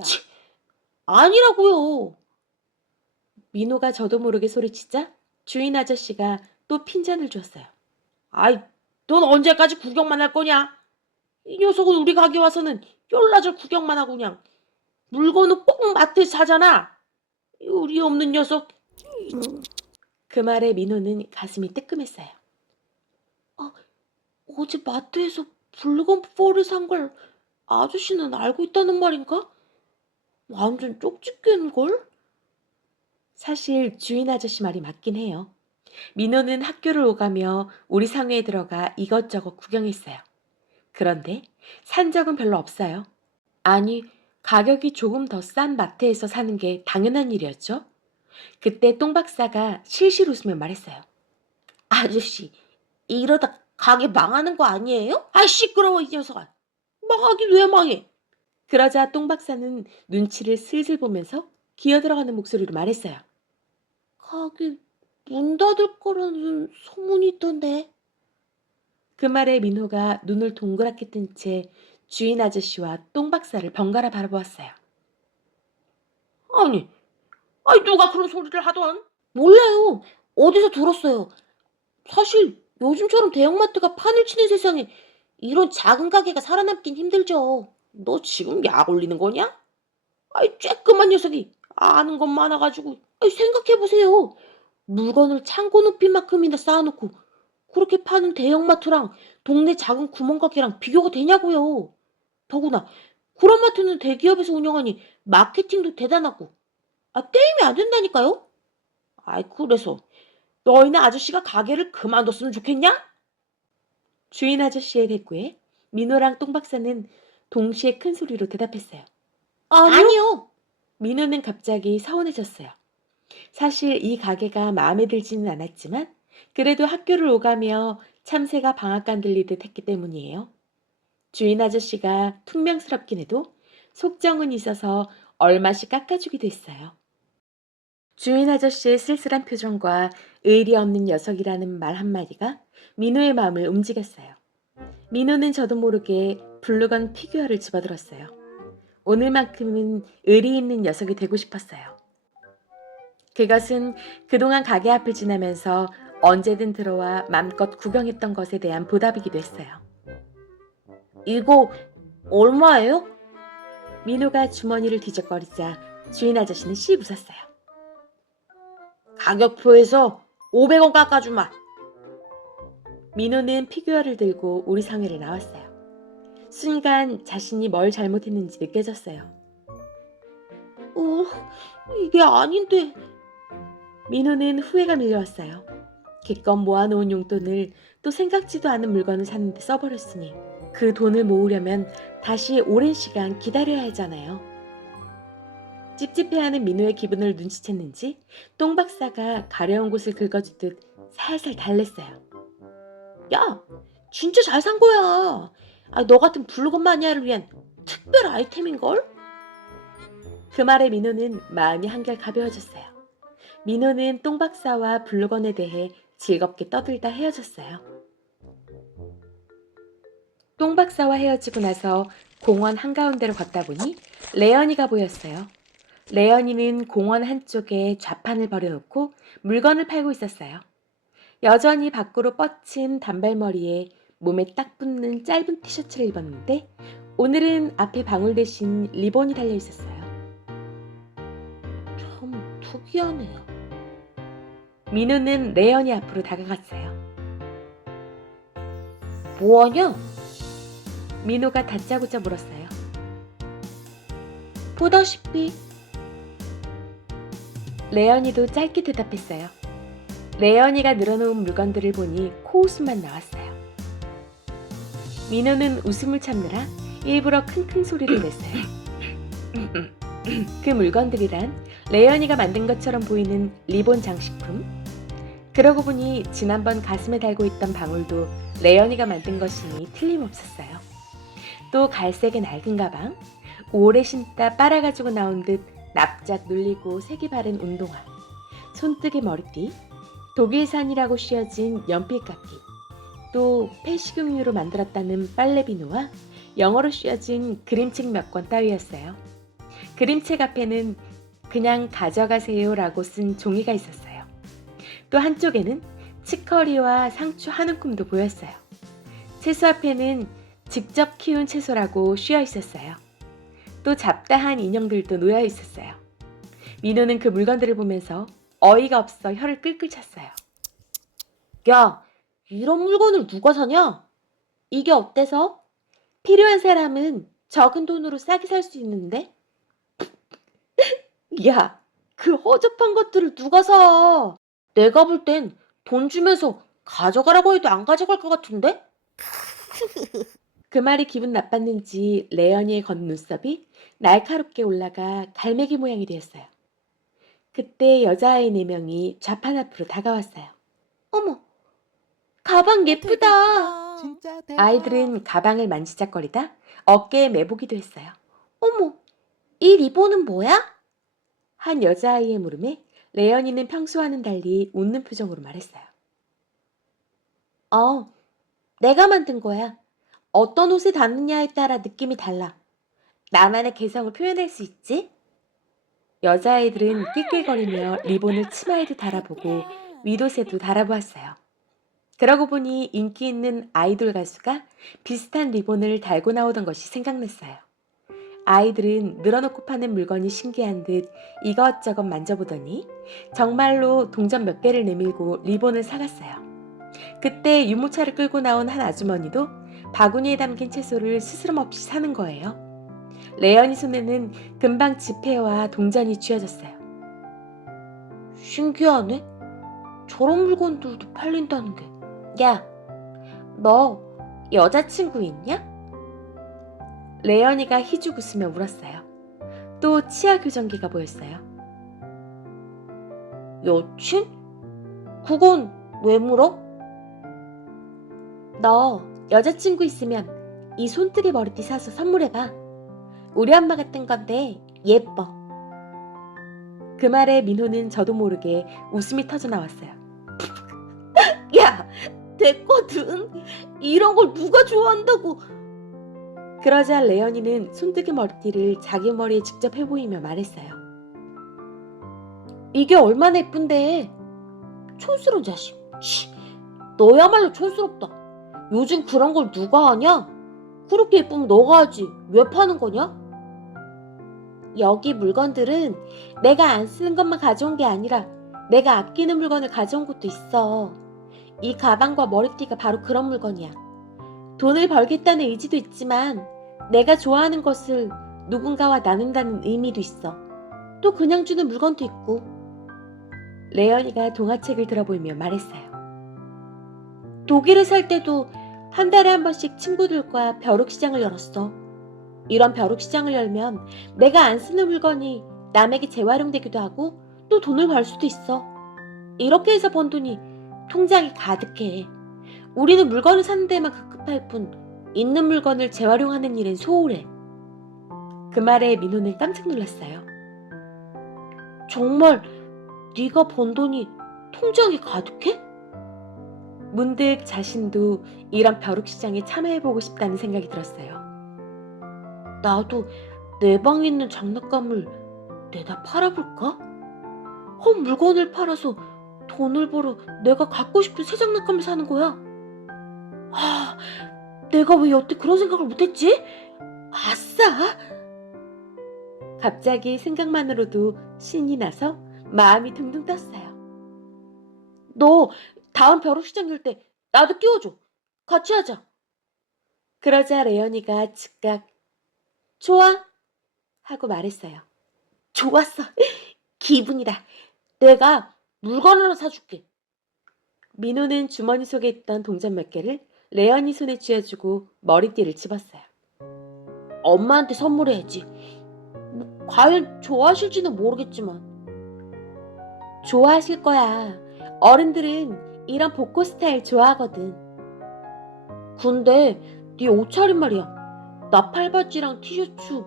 치, 아니라고요. 민호가 저도 모르게 소리치자 주인 아저씨가 또 핀잔을 줬어요. 아이, 넌 언제까지 구경만 할 거냐? 이 녀석은 우리 가게 와서는 열나절 구경만 하고 그냥 물건은 꼭 마트에서 사잖아. 요리 없는 녀석. 그 말에 민호는 가슴이 뜨끔했어요. 어제 마트에서 블루건 4를 산 걸 아저씨는 알고 있다는 말인가? 완전 쪽집게인걸? 사실 주인 아저씨 말이 맞긴 해요. 민호는 학교를 오가며 우리 상회에 들어가 이것저것 구경했어요. 그런데 산 적은 별로 없어요. 아니, 가격이 조금 더 싼 마트에서 사는 게 당연한 일이었죠. 그때 똥 박사가 실실 웃으며 말했어요. 아저씨, 이러다 가게 망하는 거 아니에요? 아, 시끄러워, 이 녀석아. 망하긴 왜 망해? 그러자 똥 박사는 눈치를 슬슬 보면서 기어들어가는 목소리로 말했어요. 가게 문 닫을 거라는 소문이 있던데. 그 말에 민호가 눈을 동그랗게 뜬 채 주인 아저씨와 똥 박사를 번갈아 바라보았어요. 아니, 누가 그런 소리를 하던? 몰라요. 어디서 들었어요. 사실 요즘처럼 대형마트가 판을 치는 세상에 이런 작은 가게가 살아남긴 힘들죠. 너 지금 약 올리는 거냐? 쬐끄만 녀석이 아는 것 많아가지고. 생각해보세요. 물건을 창고 높이만큼이나 쌓아놓고 그렇게 파는 대형마트랑 동네 작은 구멍가게랑 비교가 되냐고요. 더구나 그런 마트는 대기업에서 운영하니 마케팅도 대단하고 게임이 안 된다니까요. 그래서 너희네 아저씨가 가게를 그만뒀으면 좋겠냐? 주인 아저씨의 대꾸에 민호랑 똥 박사는 동시에 큰 소리로 대답했어요. 아니요. 민호는 갑자기 서운해졌어요. 사실 이 가게가 마음에 들지는 않았지만 그래도 학교를 오가며 참새가 방앗간 들리듯 했기 때문이에요. 주인 아저씨가 퉁명스럽긴 해도 속정은 있어서 얼마씩 깎아주기도 했어요. 주인 아저씨의 쓸쓸한 표정과 의리 없는 녀석이라는 말 한마디가 민호의 마음을 움직였어요. 민호는 저도 모르게 블루건 피규어를 집어들었어요. 오늘만큼은 의리 있는 녀석이 되고 싶었어요. 그것은 그동안 가게 앞을 지나면서 언제든 들어와 맘껏 구경했던 것에 대한 보답이기도 했어요. 이거 얼마예요? 민호가 주머니를 뒤적거리자 주인 아저씨는 씩 웃었어요. 가격표에서 500원 깎아주마. 민호는 피규어를 들고 우리 상회를 나왔어요. 순간 자신이 뭘 잘못했는지 느껴졌어요. 이게 아닌데. 민호는 후회가 밀려왔어요. 기껏 모아놓은 용돈을 또 생각지도 않은 물건을 샀는데 써버렸으니 그 돈을 모으려면 다시 오랜 시간 기다려야 하잖아요. 찝찝해하는 민호의 기분을 눈치챘는지 똥 박사가 가려운 곳을 긁어주듯 살살 달랬어요. 야, 진짜 잘 산 거야. 너 같은 블루건 마니아를 위한 특별 아이템인걸? 그 말에 민호는 마음이 한결 가벼워졌어요. 민호는 똥 박사와 블루건에 대해 즐겁게 떠들다 헤어졌어요. 똥 박사와 헤어지고 나서 공원 한가운데로 걷다 보니 레언이가 보였어요. 레언이는 공원 한쪽에 좌판을 버려놓고 물건을 팔고 있었어요. 여전히 밖으로 뻗친 단발머리에 몸에 딱 붙는 짧은 티셔츠를 입었는데 오늘은 앞에 방울 대신 리본이 달려 있었어요. 참 특이하네요. 민호는 레언이 앞으로 다가갔어요. 뭐하냐? 민호가 다짜고짜 물었어요. 보다시피. 레언이도 짧게 대답했어요. 레언이가 늘어놓은 물건들을 보니 코웃음만 나왔어요. 민호는 웃음을 참느라 일부러 킁킁 소리를 냈어요. 그 물건들이란 레언이가 만든 것처럼 보이는 리본 장식품. 그러고 보니 지난번 가슴에 달고 있던 방울도 레언이가 만든 것이니 틀림없었어요. 또 갈색의 낡은 가방, 오래 신다 빨아가지고 나온 듯 납작 눌리고 색이 바른 운동화, 손뜨개 머리띠, 독일산이라고 씌어진 연필깎이, 또 폐식용유로 만들었다는 빨래비누와 영어로 씌어진 그림책 몇 권 따위였어요. 그림책 앞에는 그냥 가져가세요라고 쓴 종이가 있었어요. 또 한쪽에는 치커리와 상추 한 움큼도 보였어요. 채소 앞에는 직접 키운 채소라고 씌어 있었어요. 또 잡다한 인형들도 놓여 있었어요. 민호는 그 물건들을 보면서 어이가 없어 혀를 끌끌 찼어요. 야, 이런 물건을 누가 사냐? 이게 어때서? 필요한 사람은 적은 돈으로 싸게 살 수 있는데? 야, 그 허접한 것들을 누가 사? 내가 볼 땐 돈 주면서 가져가라고 해도 안 가져갈 것 같은데? 그 말이 기분 나빴는지 레언이의 겉눈썹이 날카롭게 올라가 갈매기 모양이 되었어요. 그때 여자아이 4명이 좌판 앞으로 다가왔어요. 어머, 가방 되게 예쁘다. 예쁘다. 진짜 대박. 아이들은 가방을 만지작거리다 어깨에 매보기도 했어요. 어머, 이 리본은 뭐야? 한 여자아이의 물음에 레언이는 평소와는 달리 웃는 표정으로 말했어요. 내가 만든 거야. 어떤 옷에 닿느냐에 따라 느낌이 달라. 나만의 개성을 표현할 수 있지? 여자아이들은 낄낄거리며 리본을 치마에도 달아보고 윗옷에도 달아보았어요. 그러고 보니 인기 있는 아이돌 가수가 비슷한 리본을 달고 나오던 것이 생각났어요. 아이들은 늘어놓고 파는 물건이 신기한 듯 이것저것 만져보더니 정말로 동전 몇 개를 내밀고 리본을 사갔어요. 그때 유모차를 끌고 나온 한 아주머니도 바구니에 담긴 채소를 스스럼 없이 사는 거예요. 레언이 손에는 금방 지폐와 동전이 쥐어졌어요. 신기하네. 저런 물건들도 팔린다는 게. 야, 너 여자친구 있냐? 레언이가 희죽 웃으며 물었어요. 또 치아 교정기가 보였어요. 여친? 그건 왜 물어? 너 여자친구 있으면 이 손뜨개 머리띠 사서 선물해봐. 우리 엄마가 뜬 건데 예뻐. 그 말에 민호는 저도 모르게 웃음이 터져 나왔어요. 야, 됐거든. 이런 걸 누가 좋아한다고. 그러자 레언이는 손뜨개 머리띠를 자기 머리에 직접 해보이며 말했어요. 이게 얼마나 예쁜데. 촌스러운 자식. 치, 너야말로 촌스럽다. 요즘 그런 걸 누가 하냐? 그렇게 예쁘면 너가 하지. 왜 파는 거냐? 여기 물건들은 내가 안 쓰는 것만 가져온 게 아니라 내가 아끼는 물건을 가져온 것도 있어. 이 가방과 머리띠가 바로 그런 물건이야. 돈을 벌겠다는 의지도 있지만 내가 좋아하는 것을 누군가와 나눈다는 의미도 있어. 또 그냥 주는 물건도 있고. 레언이가 동화책을 들어보이며 말했어요. 독일에 살 때도 한 달에 한 번씩 친구들과 벼룩시장을 열었어. 이런 벼룩시장을 열면 내가 안 쓰는 물건이 남에게 재활용되기도 하고 또 돈을 벌 수도 있어. 이렇게 해서 번 돈이 통장에 가득해. 우리는 물건을 사는 데만 급급할 뿐 있는 물건을 재활용하는 일엔 소홀해. 그 말에 민호는 깜짝 놀랐어요. 정말 네가 번 돈이 통장에 가득해? 문득 자신도 이런 벼룩시장에 참여해보고 싶다는 생각이 들었어요. 나도 내 방에 있는 장난감을 내다 팔아볼까? 물건을 팔아서 돈을 벌어 내가 갖고 싶은 새 장난감을 사는 거야. 내가 왜 여태 그런 생각을 못했지? 아싸! 갑자기 생각만으로도 신이 나서 마음이 둥둥 떴어요. 너 다음 벼룩시장 열 때 나도 끼워줘. 같이 하자. 그러자 레언이가 즉각 좋아 하고 말했어요. 좋았어. 기분이다. 내가 물건 하나 사줄게. 민호는 주머니 속에 있던 동전 몇 개를 레언이 손에 쥐어주고 머리띠를 집었어요. 엄마한테 선물해야지. 과연 좋아하실지는 모르겠지만. 좋아하실 거야. 어른들은 이런 복고 스타일 좋아하거든. 근데 네 옷차림 말이야. 나팔바지랑 티셔츠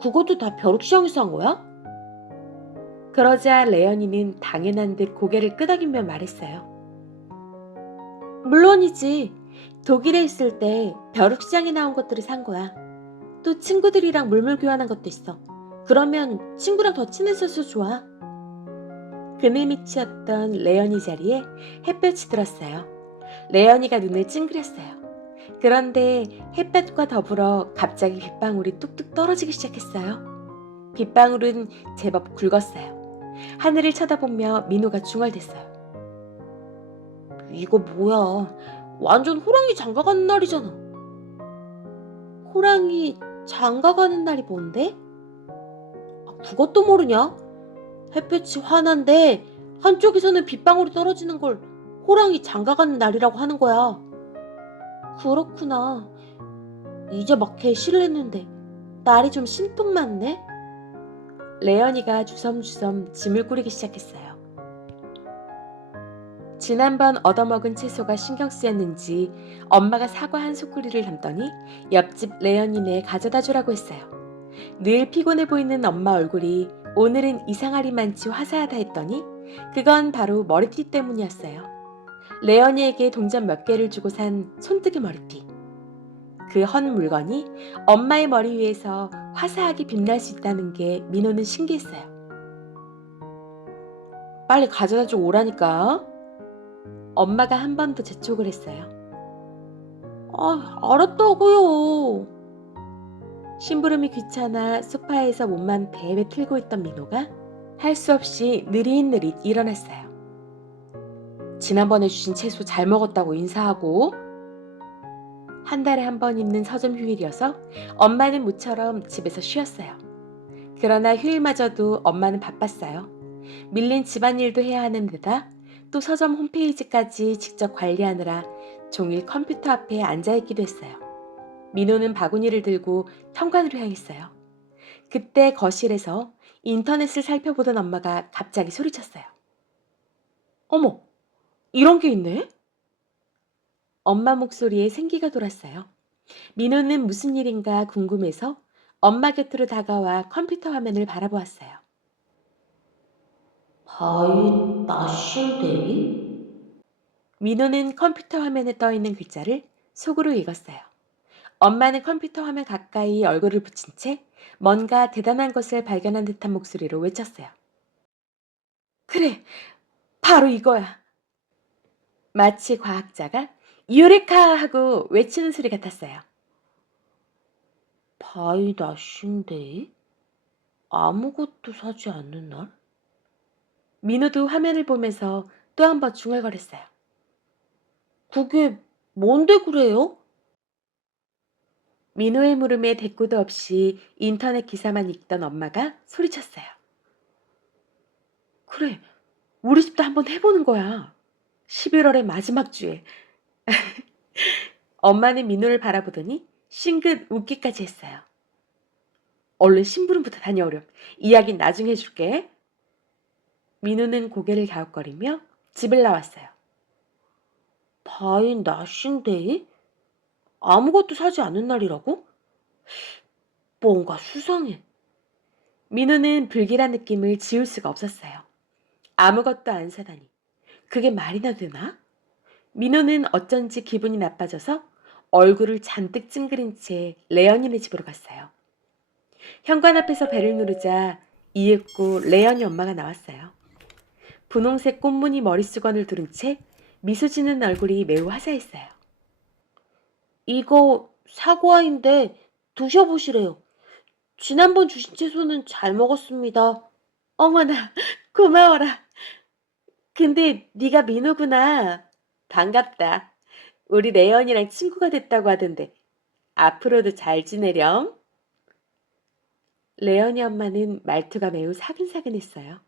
그것도 다 벼룩시장에서 한 거야? 그러자 레언이는 당연한 듯 고개를 끄덕이며 말했어요. 물론이지. 독일에 있을 때 벼룩시장에 나온 것들을 산 거야. 또 친구들이랑 물물 교환한 것도 있어. 그러면 친구랑 더 친해져서 좋아. 그늘 밑이었던 레언이 자리에 햇볕이 들었어요. 레언이가 눈을 찡그렸어요. 그런데 햇볕과 더불어 갑자기 빗방울이 뚝뚝 떨어지기 시작했어요. 빗방울은 제법 굵었어요. 하늘을 쳐다보며 민호가 중얼댔어요. 이거 뭐야? 완전 호랑이 장가가는 날이잖아. 호랑이 장가가는 날이 뭔데? 그것도 모르냐? 햇볕이 환한데 한쪽에서는 빗방울이 떨어지는 걸 호랑이 장가가는 날이라고 하는 거야. 그렇구나. 이제 막 개시를 했는데 날이 좀 신통맞네? 레연이가 주섬주섬 짐을 꾸리기 시작했어요. 지난번 얻어먹은 채소가 신경 쓰였는지 엄마가 사과 한 소쿠리를 담더니 옆집 레연이네 가져다 주라고 했어요. 늘 피곤해 보이는 엄마 얼굴이 오늘은 이상하리만치 화사하다 했더니 그건 바로 머리띠 때문이었어요. 레연이에게 동전 몇 개를 주고 산 손뜨개 머리띠. 그 헌 물건이 엄마의 머리 위에서 화사하게 빛날 수 있다는 게 민호는 신기했어요. 빨리 가져다 줘 오라니까. 엄마가 한 번 더 재촉을 했어요. 알았다고요. 심부름이 귀찮아 소파에서 몸만 베베 틀고 있던 민호가 할 수 없이 느릿느릿 일어났어요. 지난번에 주신 채소 잘 먹었다고 인사하고. 한 달에 한 번 있는 서점 휴일이어서 엄마는 모처럼 집에서 쉬었어요. 그러나 휴일마저도 엄마는 바빴어요. 밀린 집안일도 해야 하는 데다 또 서점 홈페이지까지 직접 관리하느라 종일 컴퓨터 앞에 앉아있기도 했어요. 민호는 바구니를 들고 현관으로 향했어요. 그때 거실에서 인터넷을 살펴보던 엄마가 갑자기 소리쳤어요. 어머, 이런 게 있네? 엄마 목소리에 생기가 돌았어요. 민호는 무슨 일인가 궁금해서 엄마 곁으로 다가와 컴퓨터 화면을 바라보았어요. 바이 나실데이? 민호는 컴퓨터 화면에 떠있는 글자를 속으로 읽었어요. 엄마는 컴퓨터 화면 가까이 얼굴을 붙인 채 뭔가 대단한 것을 발견한 듯한 목소리로 외쳤어요. 그래, 바로 이거야. 마치 과학자가 유레카 하고 외치는 소리 같았어요. 바이 나신데이? 아무것도 사지 않는 날? 민호도 화면을 보면서 또 한 번 중얼거렸어요. 그게 뭔데 그래요? 민호의 물음에 대꾸도 없이 인터넷 기사만 읽던 엄마가 소리쳤어요. 그래, 우리 집도 한번 해보는 거야. 11월의 마지막 주에. 엄마는 민호를 바라보더니 싱긋 웃기까지 했어요. 얼른 심부름부터 다녀오렴. 이야기는 나중에 해줄게. 민호는 고개를 갸웃거리며 집을 나왔어요. 바인 나신데이? 아무것도 사지 않은 날이라고? 뭔가 수상해. 민호는 불길한 느낌을 지울 수가 없었어요. 아무것도 안 사다니. 그게 말이나 되나? 민호는 어쩐지 기분이 나빠져서 얼굴을 잔뜩 찡그린 채 레연이네 집으로 갔어요. 현관 앞에서 벨을 누르자 이윽고 레연이 엄마가 나왔어요. 분홍색 꽃무늬 머리수건을 두른 채 미소 짓는 얼굴이 매우 화사했어요. 이거 사과인데 드셔보시래요. 지난번 주신 채소는 잘 먹었습니다. 어머나, 고마워라. 근데 네가 민호구나. 반갑다. 우리 레연이랑 친구가 됐다고 하던데 앞으로도 잘 지내렴. 레연이 엄마는 말투가 매우 사근사근했어요.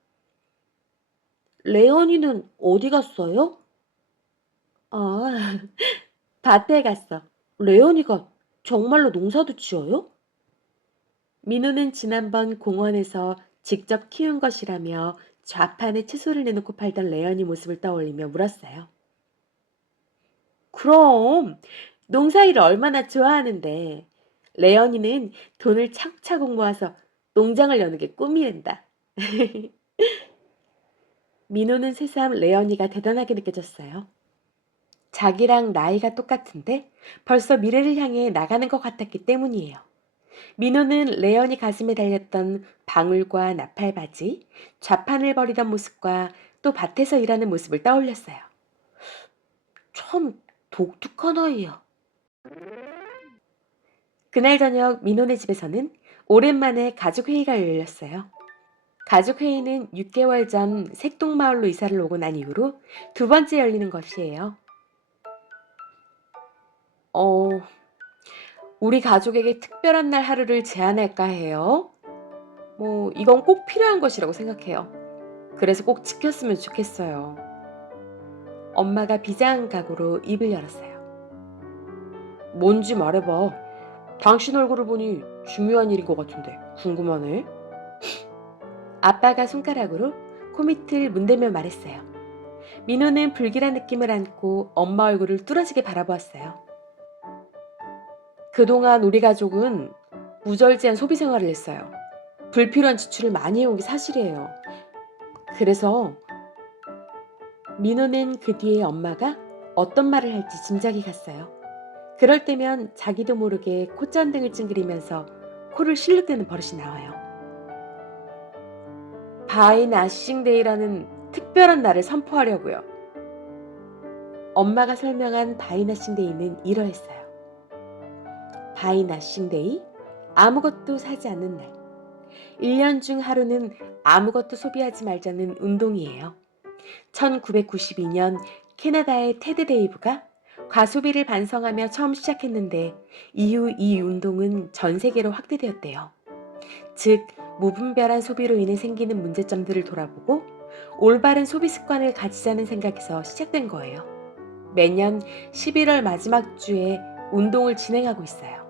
레연이는 어디 갔어요? 아, 밭에 갔어. 레연이가 정말로 농사도 지어요? 민호는 지난번 공원에서 직접 키운 것이라며 좌판에 채소를 내놓고 팔던 레연이 모습을 떠올리며 물었어요. 그럼 농사일을 얼마나 좋아하는데. 레연이는 돈을 차곡차곡 모아서 농장을 여는 게 꿈이란다. 민호는 새삼 레연이가 대단하게 느껴졌어요. 자기랑 나이가 똑같은데 벌써 미래를 향해 나가는 것 같았기 때문이에요. 민호는 레연이 가슴에 달렸던 방울과 나팔바지, 좌판을 벌이던 모습과 또 밭에서 일하는 모습을 떠올렸어요. 참 독특한 아이야. 그날 저녁 민호네 집에서는 오랜만에 가족회의가 열렸어요. 가족회의는 6개월 전 색동마을로 이사를 오고 난 이후로 두 번째 열리는 것이에요. 어, 우리 가족에게 특별한 날 하루를 제안할까 해요. 이건 꼭 필요한 것이라고 생각해요. 그래서 꼭 지켰으면 좋겠어요. 엄마가 비장한 각오로 입을 열었어요. 뭔지 말해봐. 당신 얼굴을 보니 중요한 일인 것 같은데 궁금하네. 아빠가 손가락으로 코밑을 문대며 말했어요. 민호는 불길한 느낌을 안고 엄마 얼굴을 뚫어지게 바라보았어요. 그동안 우리 가족은 무절제한 소비 생활을 했어요. 불필요한 지출을 많이 해온 게 사실이에요. 그래서 민호는 그 뒤에 엄마가 어떤 말을 할지 짐작이 갔어요. 그럴 때면 자기도 모르게 콧잔등을 찡그리면서 코를 실룩대는 버릇이 나와요. 바이나싱데이라는 특별한 날을 선포하려고요. 엄마가 설명한 바이나싱데이는 이러했어요. 바이나싱데이? 아무것도 사지 않는 날. 1년 중 하루는 아무것도 소비하지 말자는 운동이에요. 1992년 캐나다의 테드 데이브가 과소비를 반성하며 처음 시작했는데 이후 이 운동은 전 세계로 확대되었대요. 즉, 무분별한 소비로 인해 생기는 문제점들을 돌아보고 올바른 소비 습관을 가지자는 생각에서 시작된 거예요. 매년 11월 마지막 주에 운동을 진행하고 있어요.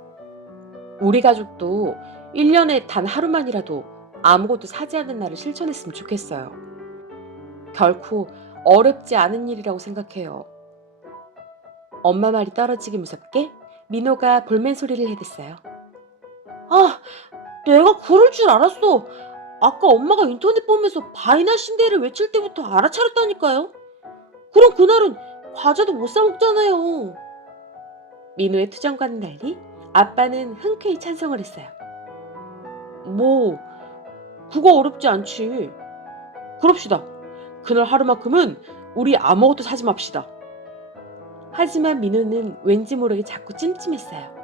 우리 가족도 1년에 단 하루만이라도 아무것도 사지 않는 날을 실천했으면 좋겠어요. 결코 어렵지 않은 일이라고 생각해요. 엄마 말이 떨어지기 무섭게 민호가 볼멘 소리를 해댔어요. 아, 내가 그럴 줄 알았어. 아까 엄마가 인터넷 보면서 바이나신데이를 외칠 때부터 알아차렸다니까요. 그럼 그날은 과자도 못 사 먹잖아요. 민호의 투정과는 달리 아빠는 흔쾌히 찬성을 했어요. 뭐, 그거 어렵지 않지. 그럽시다. 그날 하루만큼은 우리 아무것도 사지 맙시다. 하지만 민호는 왠지 모르게 자꾸 찜찜했어요.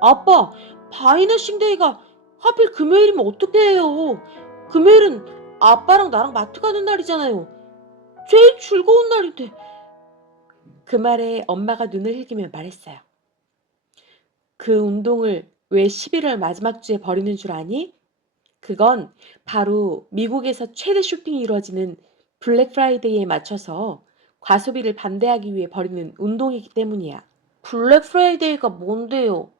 아빠, 바이너싱데이가 하필 금요일이면 어떻게 해요? 금요일은 아빠랑 나랑 마트 가는 날이잖아요. 제일 즐거운 날인데. 그 말에 엄마가 눈을 흘기며 말했어요. 그 운동을 왜 11월 마지막 주에 벌이는 줄 아니? 그건 바로 미국에서 최대 쇼핑이 이루어지는 블랙 프라이데이에 맞춰서 과소비를 반대하기 위해 벌이는 운동이기 때문이야. 블랙 프라이데이가 뭔데요?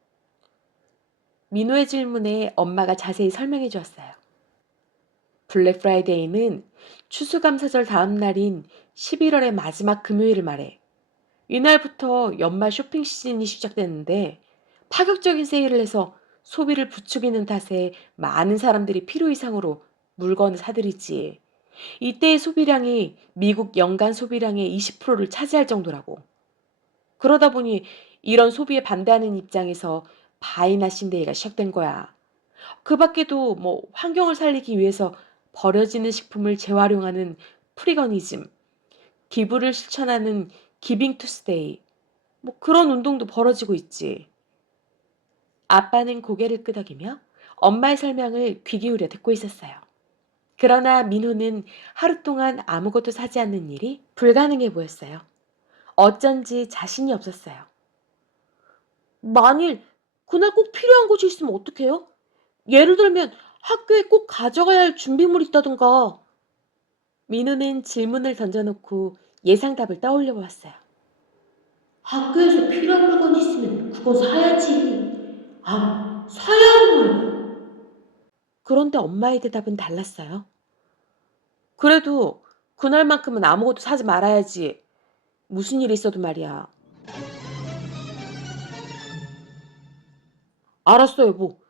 민호의 질문에 엄마가 자세히 설명해 주었어요. 블랙 프라이데이는 추수감사절 다음 날인 11월의 마지막 금요일을 말해. 이날부터 연말 쇼핑 시즌이 시작되는데 파격적인 세일을 해서 소비를 부추기는 탓에 많은 사람들이 필요 이상으로 물건을 사들이지. 이때의 소비량이 미국 연간 소비량의 20%를 차지할 정도라고. 그러다 보니 이런 소비에 반대하는 입장에서 바이나신데이가 시작된 거야. 그 밖에도 환경을 살리기 위해서 버려지는 식품을 재활용하는 프리거니즘, 기부를 실천하는 기빙 투스데이, 그런 운동도 벌어지고 있지. 아빠는 고개를 끄덕이며 엄마의 설명을 귀 기울여 듣고 있었어요. 그러나 민호는 하루 동안 아무것도 사지 않는 일이 불가능해 보였어요. 어쩐지 자신이 없었어요. 만일 그날 꼭 필요한 것이 있으면 어떡해요? 예를 들면 학교에 꼭 가져가야 할 준비물이 있다던가. 민호는 질문을 던져놓고 예상답을 떠올려 보았어요. 학교에서 필요한 물건이 있으면 그건 사야지. 아, 사야 하면. 그런데 엄마의 대답은 달랐어요. 그래도 그날만큼은 아무것도 사지 말아야지. 무슨 일이 있어도 말이야. 알았어, 여보.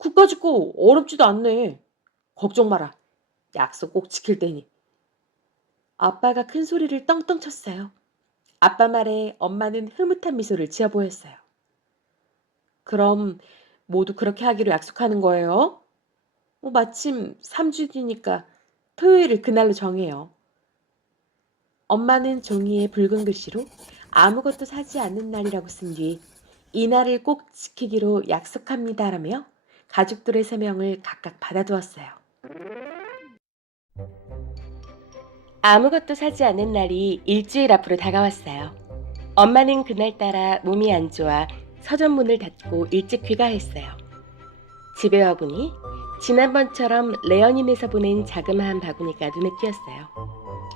그까짓 거 어렵지도 않네. 걱정 마라. 약속 꼭 지킬 테니. 아빠가 큰 소리를 떵떵 쳤어요. 아빠 말에 엄마는 흐뭇한 미소를 지어 보였어요. 그럼 모두 그렇게 하기로 약속하는 거예요? 마침 3주 뒤니까 토요일을 그날로 정해요. 엄마는 종이에 붉은 글씨로 아무것도 사지 않는 날이라고 쓴 뒤 이날을 꼭 지키기로 약속합니다라며 가족들의 서명을 각각 받아두었어요. 아무것도 사지 않는 날이 일주일 앞으로 다가왔어요. 엄마는 그날따라 몸이 안 좋아 서점 문을 닫고 일찍 귀가했어요. 집에 와보니 지난번처럼 레연인에서 보낸 자그마한 바구니가 눈에 띄었어요.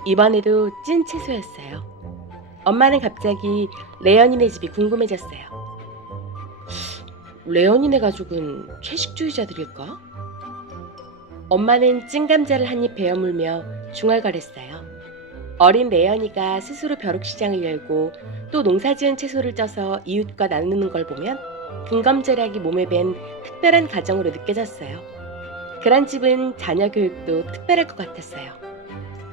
이번에도 찐 채소였어요. 엄마는 갑자기 레연이네 집이 궁금해졌어요. 레연이네 가족은 채식주의자들일까? 엄마는 찐감자를 한 입 베어 물며 중얼거렸어요. 어린 레연이가 스스로 벼룩시장을 열고 또 농사지은 채소를 쪄서 이웃과 나누는 걸 보면 근검절약이 몸에 밴 특별한 가정으로 느껴졌어요. 그런 집은 자녀 교육도 특별할 것 같았어요.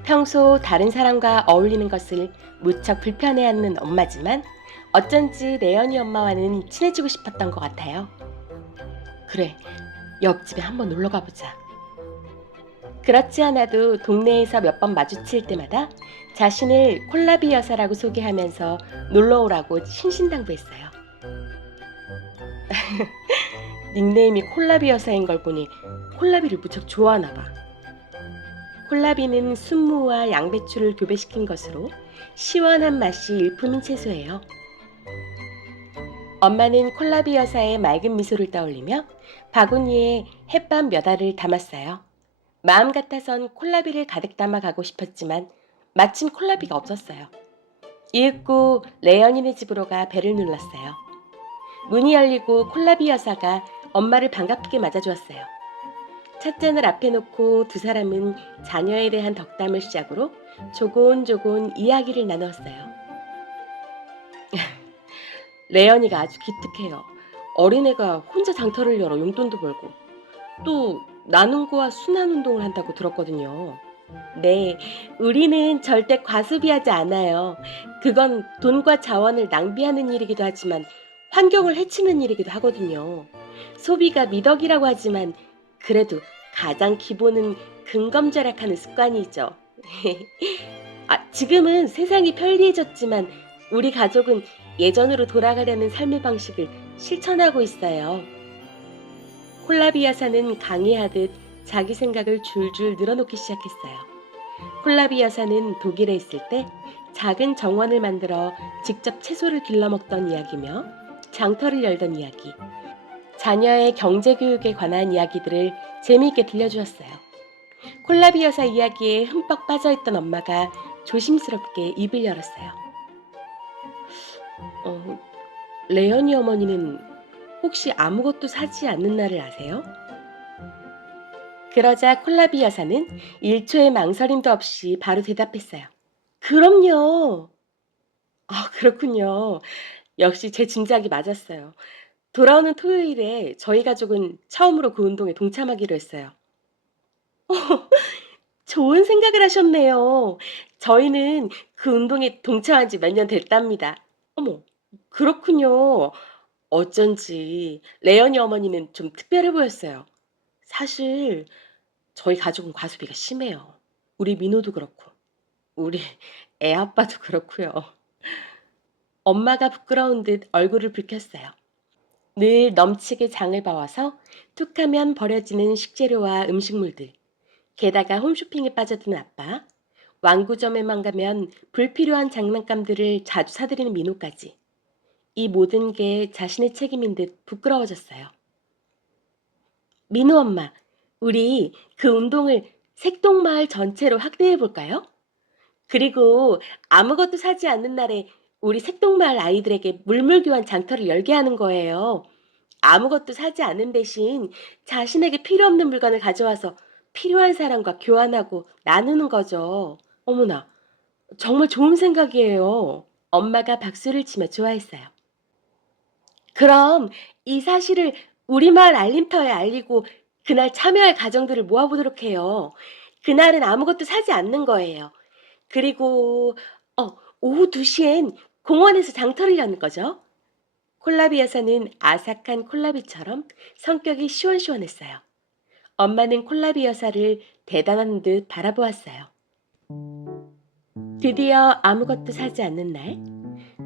평소 다른 사람과 어울리는 것을 무척 불편해하는 엄마지만 어쩐지 레연이 엄마와는 친해지고 싶었던 것 같아요. 그래, 옆집에 한번 놀러 가보자. 그렇지 않아도 동네에서 몇 번 마주칠 때마다 자신을 콜라비 여사라고 소개하면서 놀러 오라고 신신당부했어요. 닉네임이 콜라비 여사인 걸 보니 콜라비를 무척 좋아하나 봐. 콜라비는 순무와 양배추를 교배시킨 것으로 시원한 맛이 일품인 채소예요. 엄마는 콜라비 여사의 맑은 미소를 떠올리며 바구니에 햇밥 몇 알을 담았어요. 마음 같아선 콜라비를 가득 담아 가고 싶었지만 마침 콜라비가 없었어요. 이윽고 레연이네 집으로 가 배를 눌렀어요. 문이 열리고 콜라비 여사가 엄마를 반갑게 맞아주었어요. 첫 잔을 앞에 놓고 두 사람은 자녀에 대한 덕담을 시작으로 조곤조곤 이야기를 나누었어요. 레연이가 아주 기특해요. 어린애가 혼자 장터를 열어 용돈도 벌고 또 나눔과 순환운동을 한다고 들었거든요. 네, 우리는 절대 과소비하지 않아요. 그건 돈과 자원을 낭비하는 일이기도 하지만 환경을 해치는 일이기도 하거든요. 소비가 미덕이라고 하지만 그래도 가장 기본은 근검절약하는 습관이죠. 지금은 세상이 편리해졌지만 우리 가족은 예전으로 돌아가려는 삶의 방식을 실천하고 있어요. 콜라비 여사는 강의하듯 자기 생각을 줄줄 늘어놓기 시작했어요. 콜라비 여사는 독일에 있을 때 작은 정원을 만들어 직접 채소를 길러 먹던 이야기며 장터를 열던 이야기, 자녀의 경제교육에 관한 이야기들을 재미있게 들려주었어요. 콜라비 여사 이야기에 흠뻑 빠져있던 엄마가 조심스럽게 입을 열었어요. 레연이 어머니는 혹시 아무것도 사지 않는 날을 아세요? 그러자 콜라비 여사는 1초의 망설임도 없이 바로 대답했어요. 그럼요. 그렇군요. 역시 제 짐작이 맞았어요. 돌아오는 토요일에 저희 가족은 처음으로 그 운동에 동참하기로 했어요. 좋은 생각을 하셨네요. 저희는 그 운동에 동참한 지 몇 년 됐답니다. 어머, 그렇군요. 어쩐지 레연이 어머니는 좀 특별해 보였어요. 사실 저희 가족은 과소비가 심해요. 우리 민호도 그렇고 우리 애 아빠도 그렇고요. 엄마가 부끄러운 듯 얼굴을 붉혔어요. 늘 넘치게 장을 봐와서 툭하면 버려지는 식재료와 음식물들, 게다가 홈쇼핑에 빠져드는 아빠, 완구점에만 가면 불필요한 장난감들을 자주 사들이는 민호까지. 이 모든 게 자신의 책임인 듯 부끄러워졌어요. 민호 엄마, 우리 그 운동을 색동마을 전체로 확대해 볼까요? 그리고 아무것도 사지 않는 날에 우리 색동마을 아이들에게 물물교환 장터를 열게 하는 거예요. 아무것도 사지 않는 대신 자신에게 필요 없는 물건을 가져와서 필요한 사람과 교환하고 나누는 거죠. 어머나, 정말 좋은 생각이에요. 엄마가 박수를 치며 좋아했어요. 그럼 이 사실을 우리 마을 알림터에 알리고 그날 참여할 가정들을 모아보도록 해요. 그날은 아무것도 사지 않는 거예요. 그리고 오후 2시엔 공원에서 장터를 여는 거죠. 콜라비 여사는 아삭한 콜라비처럼 성격이 시원시원했어요. 엄마는 콜라비 여사를 대단한 듯 바라보았어요. 드디어 아무것도 사지 않는 날,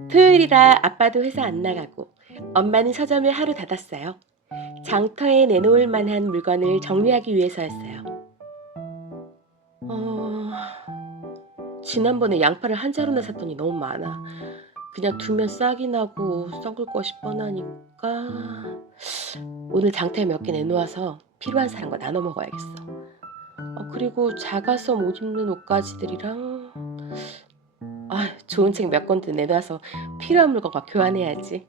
토요일이라 아빠도 회사 안 나가고 엄마는 서점을 하루 닫았어요. 장터에 내놓을 만한 물건을 정리하기 위해서였어요. 지난번에 양파를 한 자루나 샀더니 너무 많아. 그냥 두면 싹이 나고 썩을 것이 뻔하니까 오늘 장터에 몇 개 내놓아서 필요한 사람과 나눠 먹어야겠어. 그리고 작아서 못 입는 옷가지들이랑 좋은 책 몇 권도 내놔서 필요한 물건과 교환해야지.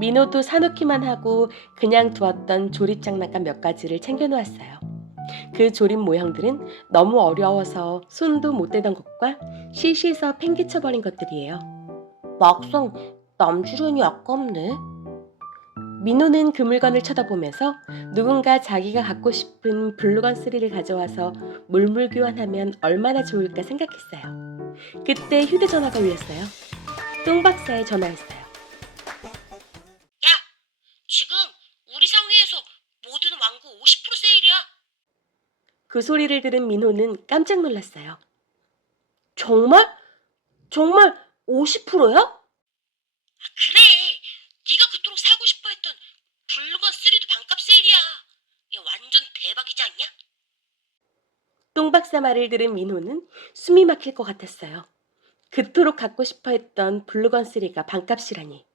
민호도 사놓기만 하고 그냥 두었던 조립 장난감 몇 가지를 챙겨놓았어요. 그 조립 모형들은 너무 어려워서 손도 못 대던 것과 실시해서 팽개쳐버린 것들이에요. 막상 남주려니 아깝네. 민호는 그 물건을 쳐다보면서 누군가 자기가 갖고 싶은 블루건 3를 가져와서 물물 교환하면 얼마나 좋을까 생각했어요. 그때 휴대전화가 울렸어요. 똥 박사의 전화였어요. 야, 지금 우리 상회에서 모든 왕구 50% 세일이야. 그 소리를 들은 민호는 깜짝 놀랐어요. 정말? 정말 50%야? 그래, 네가 그토록 사고 싶어 했던 블루건 3도 반값 세일이야. 야, 완전 대박이지 않냐? 똥 박사 말을 들은 민호는 숨이 막힐 것 같았어요. 그토록 갖고 싶어 했던 블루건 3가 반값이라니.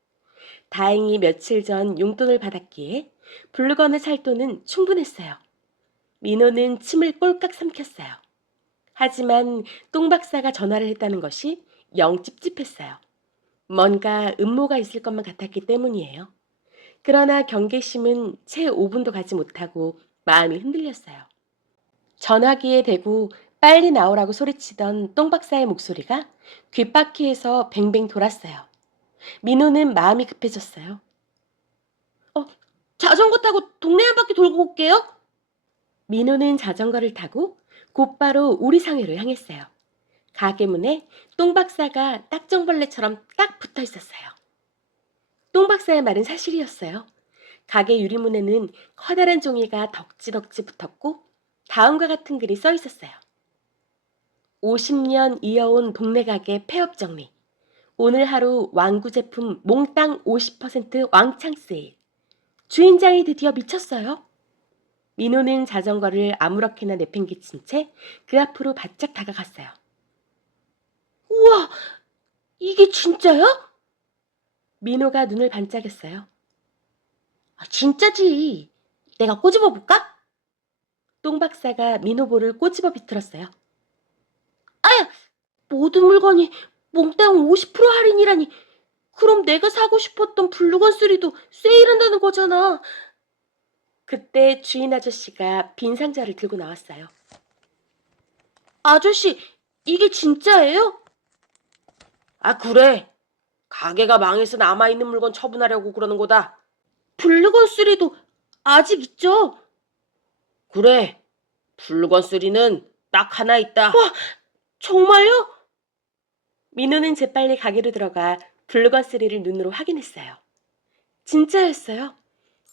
다행히 며칠 전 용돈을 받았기에 블루건을 살 돈은 충분했어요. 민호는 침을 꼴깍 삼켰어요. 하지만 똥 박사가 전화를 했다는 것이 영 찝찝했어요. 뭔가 음모가 있을 것만 같았기 때문이에요. 그러나 경계심은 채 5분도 가지 못하고 마음이 흔들렸어요. 전화기에 대고 빨리 나오라고 소리치던 똥 박사의 목소리가 귓바퀴에서 뱅뱅 돌았어요. 민호는 마음이 급해졌어요. 자전거 타고 동네 한 바퀴 돌고 올게요. 민호는 자전거를 타고 곧바로 우리 상회로 향했어요. 가게 문에 똥 박사가 딱정벌레처럼 딱 붙어 있었어요. 똥 박사의 말은 사실이었어요. 가게 유리문에는 커다란 종이가 덕지덕지 붙었고 다음과 같은 글이 써 있었어요. 50년 이어온 동네 가게 폐업 정리. 오늘 하루 왕구 제품 몽땅 50% 왕창 세일. 주인장이 드디어 미쳤어요. 민호는 자전거를 아무렇게나 내팽개친 채 그 앞으로 바짝 다가갔어요. 우와, 이게 진짜야? 민호가 눈을 반짝였어요. 진짜지. 내가 꼬집어 볼까? 똥 박사가 민호 볼을 꼬집어 비틀었어요. 아야, 모든 물건이 몽땅 50% 할인이라니. 그럼 내가 사고 싶었던 블루건 3도 세일한다는 거잖아. 그때 주인 아저씨가 빈 상자를 들고 나왔어요. 아저씨, 이게 진짜예요? 그래. 가게가 망해서 남아있는 물건 처분하려고 그러는 거다. 블루건 3도 아직 있죠? 그래. 블루건 3는 딱 하나 있다. 와, 정말요? 민호는 재빨리 가게로 들어가 블루건 3를 눈으로 확인했어요. 진짜였어요.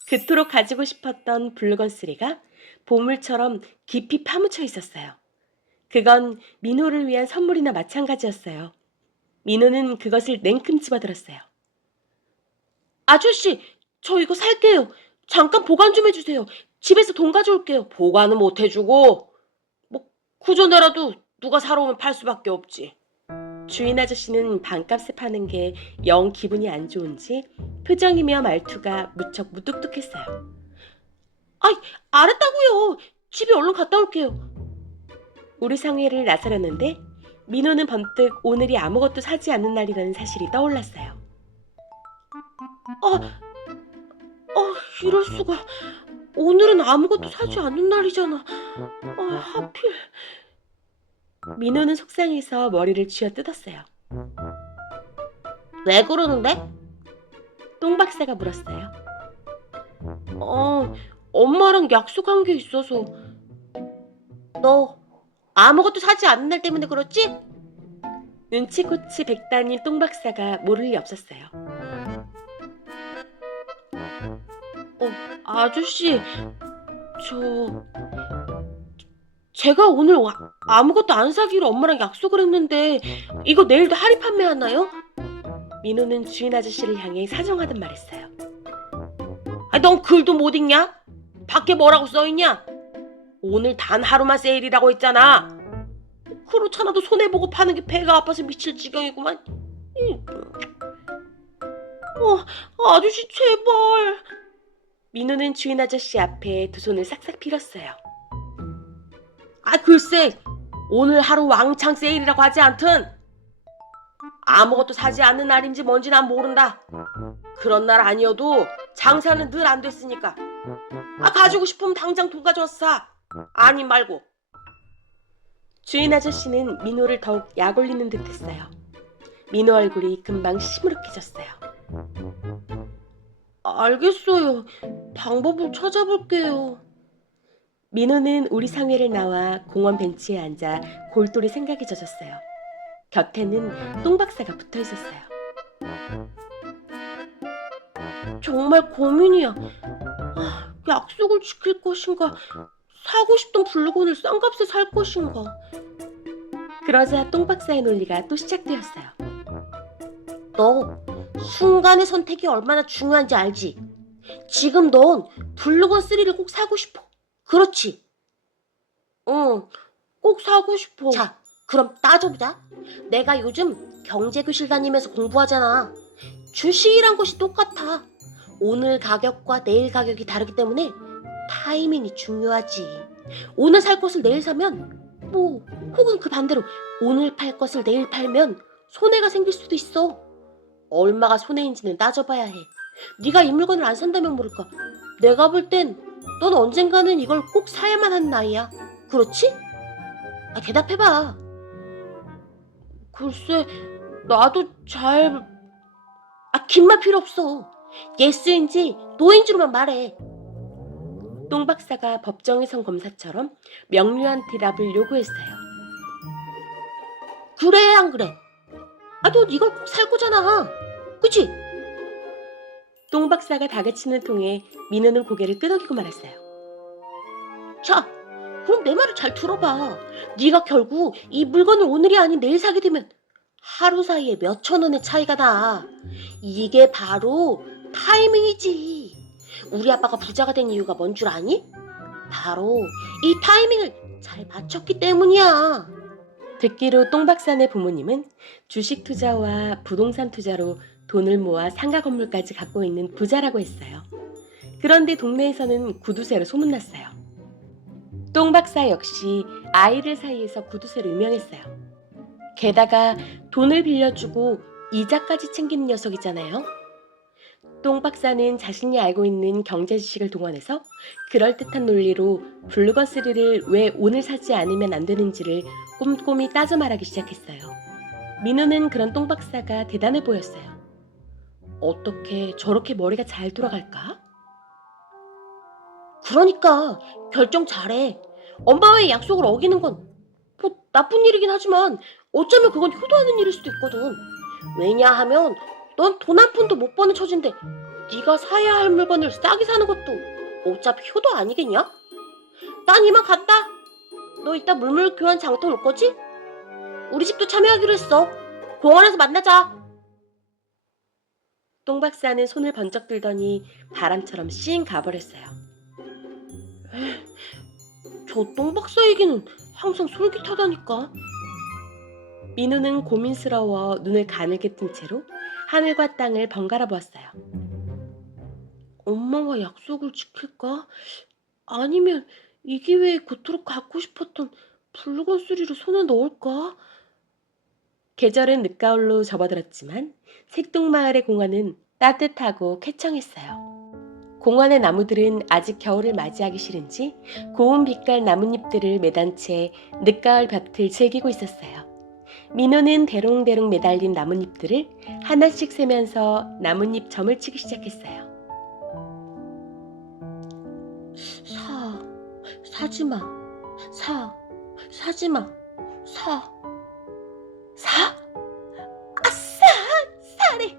그토록 가지고 싶었던 블루건 3가 보물처럼 깊이 파묻혀 있었어요. 그건 민호를 위한 선물이나 마찬가지였어요. 민호는 그것을 냉큼 집어들었어요. 아저씨, 저 이거 살게요. 잠깐 보관 좀 해주세요. 집에서 돈 가져올게요. 보관은 못 해주고 구조내라도 누가 사러 오면 팔 수밖에 없지. 주인 아저씨는 반값에 파는 게 영 기분이 안 좋은지 표정이며 말투가 무척 무뚝뚝했어요. 알았다고요. 집에 얼른 갔다 올게요. 우리 상회를 나서려는데 민호는 번뜩 오늘이 아무것도 사지 않는 날이라는 사실이 떠올랐어요. 이럴 수가. 오늘은 아무것도 사지 않는 날이잖아. 하필. 민호는 속상해서 머리를 쥐어뜯었어요. 왜 그러는데? 똥 박사가 물었어요. 엄마랑 약속한 게 있어서. 너 아무것도 사지 않는 날 때문에 그렇지? 눈치코치 백단인 똥 박사가 모를 리 없었어요. 아저씨, 제가 오늘 아무것도 안 사기로 엄마랑 약속을 했는데 이거 내일도 할인 판매하나요? 민호는 주인 아저씨를 향해 사정하듯 말했어요. 넌 글도 못 읽냐? 밖에 뭐라고 써있냐? 오늘 단 하루만 세일이라고 했잖아. 그렇잖아도 손해보고 파는 게 배가 아파서 미칠 지경이구만. 아저씨 제발. 민호는 주인 아저씨 앞에 두 손을 싹싹 빌었어요. 글쎄, 오늘 하루 왕창 세일이라고 하지 않든 아무것도 사지 않는 날인지 뭔지 난 모른다. 그런 날 아니어도 장사는 늘 안 됐으니까. 가지고 싶으면 당장 돈 가져와서 사. 아님 말고. 주인 아저씨는 민호를 더욱 약 올리는 듯 했어요. 민호 얼굴이 금방 시무룩해졌어요. 알겠어요. 방법을 찾아볼게요. 민호는 우리 상회를 나와 공원 벤치에 앉아 골똘히 생각에 젖었어요. 곁에는 똥 박사가 붙어 있었어요. 정말 고민이야. 약속을 지킬 것인가, 사고 싶던 물건을 싼 값에 살 것인가. 그러자 똥 박사의 논리가 또 시작되었어요. 너 순간의 선택이 얼마나 중요한지 알지? 지금 넌 블루건 3를 꼭 사고 싶어. 그렇지? 응, 꼭 사고 싶어. 자, 그럼 따져보자. 내가 요즘 경제교실 다니면서 공부하잖아. 주식이란 것이 똑같아. 오늘 가격과 내일 가격이 다르기 때문에 타이밍이 중요하지. 오늘 살 것을 내일 사면 혹은 그 반대로 오늘 팔 것을 내일 팔면 손해가 생길 수도 있어. 얼마가 손해인지는 따져봐야 해. 네가 이 물건을 안 산다면 모를까. 내가 볼 땐 넌 언젠가는 이걸 꼭 사야만 하는 나이야. 그렇지? 대답해봐. 글쎄, 나도 잘... 긴 말 필요 없어. 예스인지 노인지로만 말해. 똥 박사가 법정에 선 검사처럼 명료한 대답을 요구했어요. 그래, 안 그래? 넌 이걸 꼭 살 거잖아. 그치? 똥 박사가 다그치는 통에 민호는 고개를 끄덕이고 말았어요. 자, 그럼 내 말을 잘 들어봐. 네가 결국 이 물건을 오늘이 아닌 내일 사게 되면 하루 사이에 몇천 원의 차이가 나. 이게 바로 타이밍이지. 우리 아빠가 부자가 된 이유가 뭔 줄 아니? 바로 이 타이밍을 잘 맞췄기 때문이야. 듣기로 똥 박사네 부모님은 주식 투자와 부동산 투자로 돈을 모아 상가 건물까지 갖고 있는 부자라고 했어요. 그런데 동네에서는 구두쇠로 소문났어요. 똥 박사 역시 아이들 사이에서 구두쇠로 유명했어요. 게다가 돈을 빌려주고 이자까지 챙기는 녀석이잖아요. 똥 박사는 자신이 알고 있는 경제 지식을 동원해서 그럴듯한 논리로 블루건 3를 왜 오늘 사지 않으면 안 되는지를 꼼꼼히 따져 말하기 시작했어요. 민호는 그런 똥 박사가 대단해 보였어요. 어떻게 저렇게 머리가 잘 돌아갈까? 그러니까 결정 잘해. 엄마와의 약속을 어기는 건 나쁜 일이긴 하지만 어쩌면 그건 효도하는 일일 수도 있거든. 왜냐하면 넌 돈 한 푼도 못 버는 처진데 네가 사야 할 물건을 싸게 사는 것도 어차피 효도 아니겠냐? 난 이만 간다. 너 이따 물물 교환 장터 올 거지? 우리 집도 참여하기로 했어. 공원에서 만나자. 똥 박사는 손을 번쩍 들더니 바람처럼 씩 가버렸어요. 저 똥 박사 얘기는 항상 솔깃하다니까. 민호는 고민스러워 눈을 가늘게 뜬 채로 하늘과 땅을 번갈아 보았어요. 엄마와 약속을 지킬까? 아니면 이 기회에 그토록 갖고 싶었던 블루건 3를 손에 넣을까? 계절은 늦가을로 접어들었지만 색동마을의 공원은 따뜻하고 쾌청했어요. 공원의 나무들은 아직 겨울을 맞이하기 싫은지 고운 빛깔 나뭇잎들을 매단 채 늦가을 볕을 즐기고 있었어요. 민호는 대롱대롱 매달린 나뭇잎들을 하나씩 세면서 나뭇잎 점을 치기 시작했어요. 사지마. 사지마. 사. 아싸! 사래!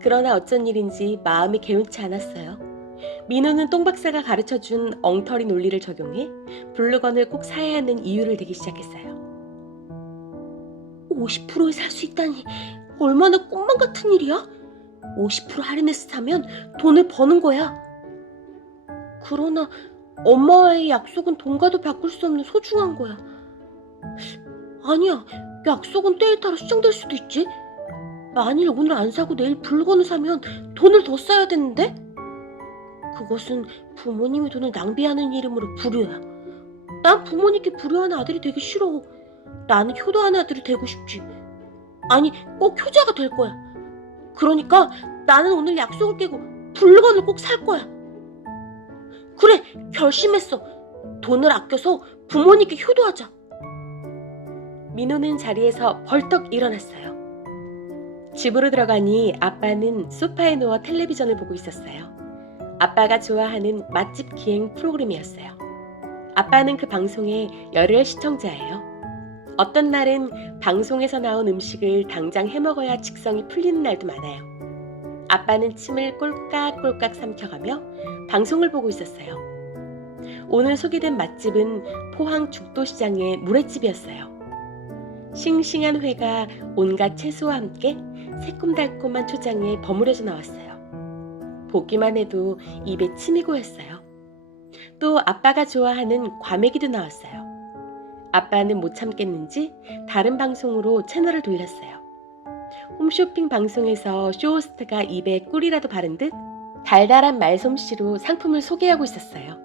그러나 어쩐 일인지 마음이 개운치 않았어요. 민호는 똥 박사가 가르쳐준 엉터리 논리를 적용해 블루건을 꼭 사야 하는 이유를 대기 시작했어요. 50%에 살 수 있다니 얼마나 꿈만 같은 일이야? 50% 할인해서 사면 돈을 버는 거야. 그러나 엄마와의 약속은 돈과도 바꿀 수 없는 소중한 거야. 아니야, 약속은 때에 따라 수정될 수도 있지. 만일 오늘 안 사고 내일 물건을 사면 돈을 더 써야 되는데? 그것은 부모님이 돈을 낭비하는 이름으로 불효야. 난 부모님께 불효하는 아들이 되기 싫어. 나는 효도하는 아들이 되고 싶지. 아니, 꼭 효자가 될 거야. 그러니까 나는 오늘 약속을 깨고 물건을 꼭 살 거야. 그래, 결심했어. 돈을 아껴서 부모님께 효도하자. 민호는 자리에서 벌떡 일어났어요. 집으로 들어가니 아빠는 소파에 누워 텔레비전을 보고 있었어요. 아빠가 좋아하는 맛집 기행 프로그램이었어요. 아빠는 그 방송의 열혈 시청자예요. 어떤 날은 방송에서 나온 음식을 당장 해먹어야 직성이 풀리는 날도 많아요. 아빠는 침을 꼴깍꼴깍 삼켜가며 방송을 보고 있었어요. 오늘 소개된 맛집은 포항 죽도시장의 물회집이었어요. 싱싱한 회가 온갖 채소와 함께 새콤달콤한 초장에 버무려져 나왔어요. 보기만 해도 입에 침이 고였어요. 또 아빠가 좋아하는 과메기도 나왔어요. 아빠는 못 참겠는지 다른 방송으로 채널을 돌렸어요. 홈쇼핑 방송에서 쇼호스트가 입에 꿀이라도 바른 듯 달달한 말솜씨로 상품을 소개하고 있었어요.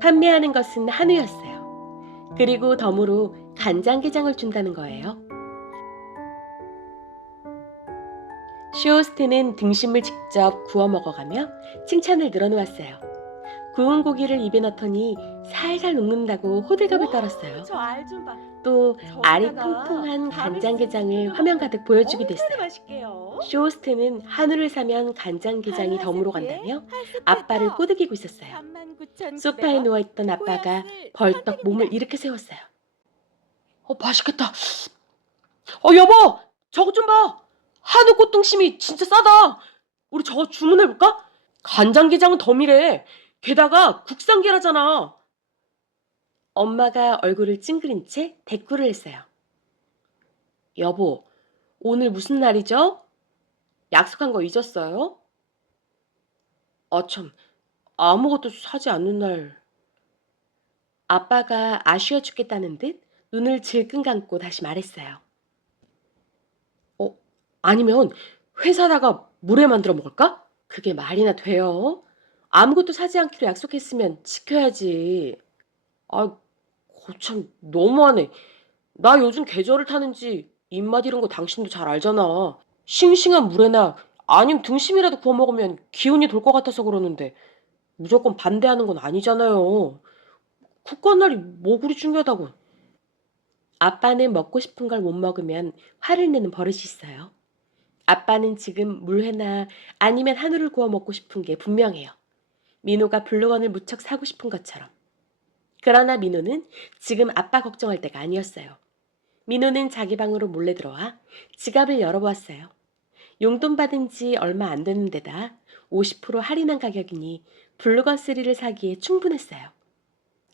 판매하는 것은 한우였어요. 그리고 덤으로 간장게장을 준다는 거예요. 쇼호스트는 등심을 직접 구워 먹어가며 칭찬을 늘어놓았어요. 구운 고기를 입에 넣더니 살살 녹는다고 호들갑을 떨었어요. 저 알 좀 봐. 또 알이 저기다가 통통한 밤에 간장게장을 쓰는 화면 가득 보여주기도 엄청나게 했어요. 맛있게요. 쇼호스트는 한우를 사면 간장게장이 덤으로 간다며 아빠를 꼬드기고 있었어요. 39,900원. 소파에 누워있던 아빠가 벌떡 몸을 일으켜 세웠어요. 맛있겠다. 여보, 저거 좀 봐. 한우 꽃등심이 진짜 싸다. 우리 저거 주문해볼까? 간장게장은 덤이래. 게다가 국산 계라잖아. 엄마가 얼굴을 찡그린 채 대꾸를 했어요. 여보, 오늘 무슨 날이죠? 약속한 거 잊었어요? 참, 아무것도 사지 않는 날. 아빠가 아쉬워 죽겠다는 듯 눈을 질끈 감고 다시 말했어요. 아니면 회사다가 물회 만들어 먹을까? 그게 말이나 돼요? 아무것도 사지 않기로 약속했으면 지켜야지. 거참 너무하네. 나 요즘 계절을 타는지 입맛 이런 거 당신도 잘 알잖아. 싱싱한 물회나 아니면 등심이라도 구워 먹으면 기운이 돌 것 같아서 그러는데 무조건 반대하는 건 아니잖아요. 국가날이 뭐 그리 중요하다고. 아빠는 먹고 싶은 걸 못 먹으면 화를 내는 버릇이 있어요. 아빠는 지금 물회나 아니면 한우를 구워 먹고 싶은 게 분명해요. 민호가 블루건을 무척 사고 싶은 것처럼. 그러나 민호는 지금 아빠 걱정할 때가 아니었어요. 민호는 자기 방으로 몰래 들어와 지갑을 열어보았어요. 용돈 받은 지 얼마 안 되는 데다 50% 할인한 가격이니 블루건 3를 사기에 충분했어요.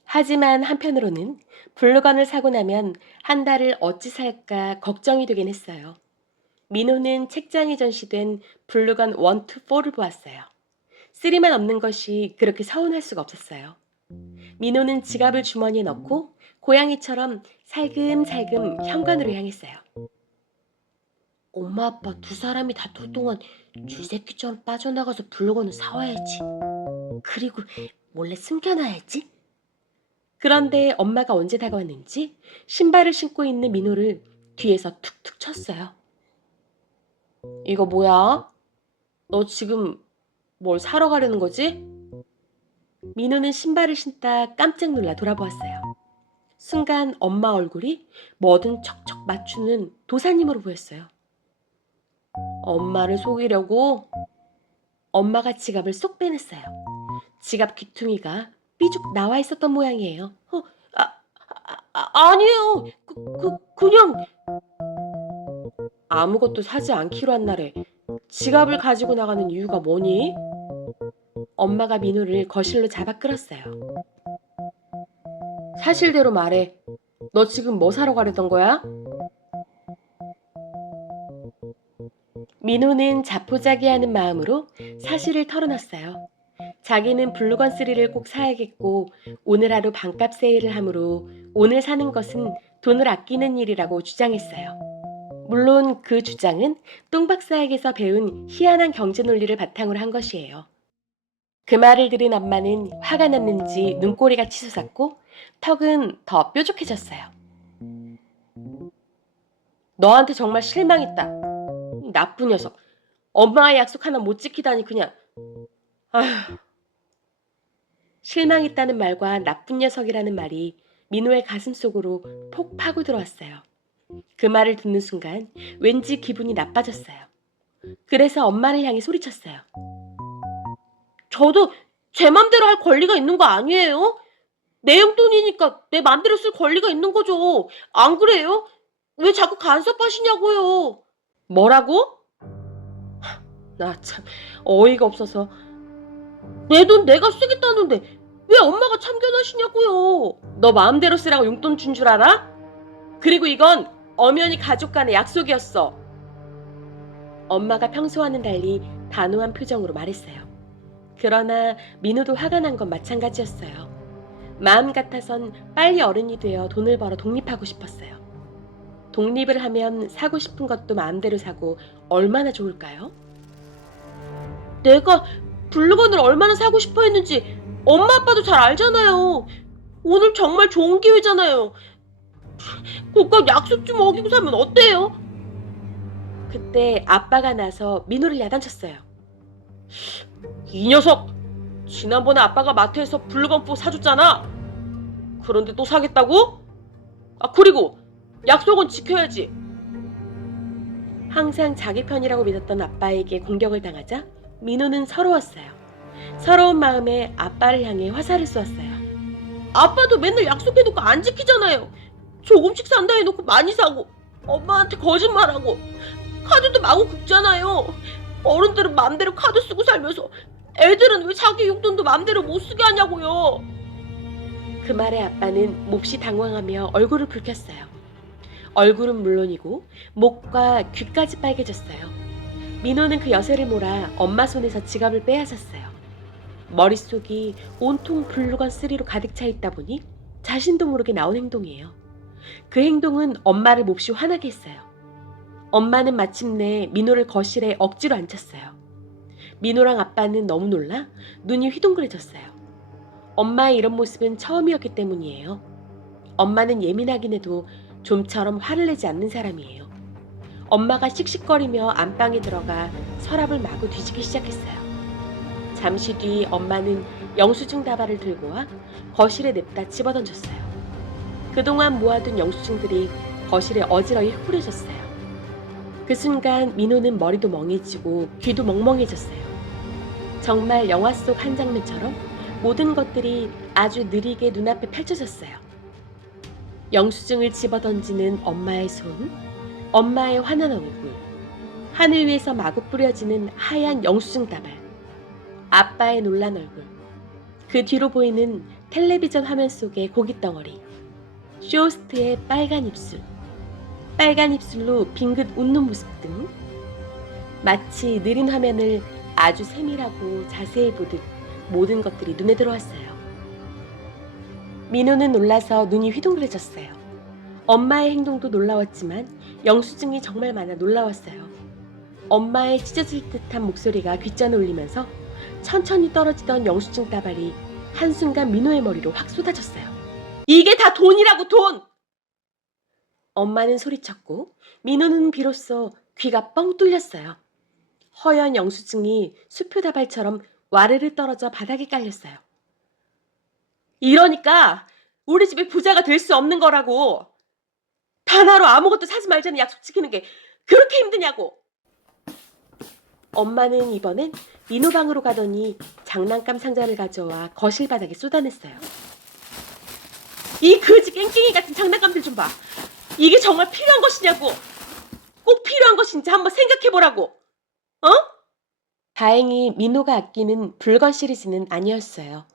하지만 한편으로는 블루건을 사고 나면 한 달을 어찌 살까 걱정이 되긴 했어요. 민호는 책장에 전시된 블루건 1, 2, 4를 보았어요. 3만 없는 것이 그렇게 서운할 수가 없었어요. 민호는 지갑을 주머니에 넣고 고양이처럼 살금살금 현관으로 향했어요. 엄마 아빠 두 사람이 다툴 동안 쥐새끼처럼 빠져나가서 블루건을 사와야지. 그리고 몰래 숨겨놔야지. 그런데 엄마가 언제 다가왔는지 신발을 신고 있는 민호를 뒤에서 툭툭 쳤어요. 이거 뭐야? 너 지금 뭘 사러 가려는 거지? 민호는 신발을 신다 깜짝 놀라 돌아보았어요. 순간 엄마 얼굴이 뭐든 척척 맞추는 도사님으로 보였어요. 엄마를 속이려고? 엄마가 지갑을 쏙 빼냈어요. 지갑 귀퉁이가 삐죽 나와 있었던 모양이에요. 아니에요. 그냥 아무것도 사지 않기로 한 날에 지갑을 가지고 나가는 이유가 뭐니? 엄마가 민호를 거실로 잡아 끌었어요. 사실대로 말해. 너 지금 뭐 사러 가려던 거야? 민호는 자포자기하는 마음으로 사실을 털어놨어요. 자기는 블루건 3를 꼭 사야겠고 오늘 하루 반값 세일을 하므로 오늘 사는 것은 돈을 아끼는 일이라고 주장했어요. 물론 그 주장은 똥 박사에게서 배운 희한한 경제 논리를 바탕으로 한 것이에요. 그 말을 들은 엄마는 화가 났는지 눈꼬리가 치솟았고 턱은 더 뾰족해졌어요. 너한테 정말 실망했다. 나쁜 녀석. 엄마의 약속 하나 못 지키다니 그냥. 아휴. 실망했다는 말과 나쁜 녀석이라는 말이 민호의 가슴속으로 폭 파고 들어왔어요. 그 말을 듣는 순간 왠지 기분이 나빠졌어요. 그래서 엄마를 향해 소리쳤어요. 저도 제 맘대로 할 권리가 있는 거 아니에요? 내 용돈이니까 내 맘대로 쓸 권리가 있는 거죠. 안 그래요? 왜 자꾸 간섭하시냐고요. 뭐라고? 나 참 어이가 없어서. 내 돈 내가 쓰겠다는데 왜 엄마가 참견하시냐고요. 너 마음대로 쓰라고 용돈 준 줄 알아? 그리고 이건 엄연히 가족 간의 약속이었어. 엄마가 평소와는 달리 단호한 표정으로 말했어요. 그러나 민호도 화가 난 건 마찬가지였어요. 마음 같아선 빨리 어른이 되어 돈을 벌어 독립하고 싶었어요. 독립을 하면 사고 싶은 것도 마음대로 사고 얼마나 좋을까요? 내가 물건을 얼마나 사고 싶어 했는지 엄마 아빠도 잘 알잖아요. 오늘 정말 좋은 기회잖아요. 그깟 약속 좀 어기고 사면 어때요? 그때 아빠가 나서 민호를 야단쳤어요. 이 녀석! 지난번에 아빠가 마트에서 불건포 사줬잖아. 그런데 또 사겠다고? 아, 그리고 약속은 지켜야지. 항상 자기 편이라고 믿었던 아빠에게 공격을 당하자 민호는 서러웠어요. 서러운 마음에 아빠를 향해 화살을 쏘았어요. 아빠도 맨날 약속해놓고 안 지키잖아요. 조금씩 산다 해놓고 많이 사고 엄마한테 거짓말하고 카드도 마구 긁잖아요. 어른들은 맘대로 카드 쓰고 살면서 애들은 왜 자기 용돈도 맘대로 못 쓰게 하냐고요. 그 말에 아빠는 몹시 당황하며 얼굴을 붉혔어요. 얼굴은 물론이고 목과 귀까지 빨개졌어요. 민호는 그 여세를 몰아 엄마 손에서 지갑을 빼앗았어요. 머릿속이 온통 블루건 3로 가득 차 있다 보니 자신도 모르게 나온 행동이에요. 그 행동은 엄마를 몹시 화나게 했어요. 엄마는 마침내 민호를 거실에 억지로 앉혔어요. 민호랑 아빠는 너무 놀라 눈이 휘둥그레졌어요. 엄마의 이런 모습은 처음이었기 때문이에요. 엄마는 예민하긴 해도 좀처럼 화를 내지 않는 사람이에요. 엄마가 씩씩거리며 안방에 들어가 서랍을 마구 뒤지기 시작했어요. 잠시 뒤 엄마는 영수증 다발을 들고 와 거실에 냅다 집어던졌어요. 그동안 모아둔 영수증들이 거실에 어지러이 흐려졌어요. 그 순간 민호는 머리도 멍해지고 귀도 멍멍해졌어요. 정말 영화 속 한 장면처럼 모든 것들이 아주 느리게 눈앞에 펼쳐졌어요. 영수증을 집어던지는 엄마의 손, 엄마의 환한 얼굴, 하늘 위에서 마구 뿌려지는 하얀 영수증 다발, 아빠의 놀란 얼굴, 그 뒤로 보이는 텔레비전 화면 속의 고깃덩어리, 쇼호스트의 빨간 입술, 빨간 입술로 빙긋 웃는 모습 등 마치 느린 화면을 아주 세밀하고 자세히 보듯 모든 것들이 눈에 들어왔어요. 민호는 놀라서 눈이 휘둥그레졌어요. 엄마의 행동도 놀라웠지만 영수증이 정말 많아 놀라웠어요. 엄마의 찢어질 듯한 목소리가 귓전에 울리면서 천천히 떨어지던 영수증 다발이 한순간 민호의 머리로 확 쏟아졌어요. 이게 다 돈이라고, 돈! 엄마는 소리쳤고 민호는 비로소 귀가 뻥 뚫렸어요. 허연 영수증이 수표 다발처럼 와르르 떨어져 바닥에 깔렸어요. 이러니까 우리 집이 부자가 될 수 없는 거라고. 단 하루 아무것도 사지 말자는 약속 지키는 게 그렇게 힘드냐고. 엄마는 이번엔 민호 방으로 가더니 장난감 상자를 가져와 거실 바닥에 쏟아냈어요. 이 거지 깽깽이 같은 장난감들 좀 봐. 이게 정말 필요한 것이냐고. 꼭 필요한 것인지 한번 생각해보라고. 어? 다행히 민호가 아끼는 불건 시리즈는 아니었어요.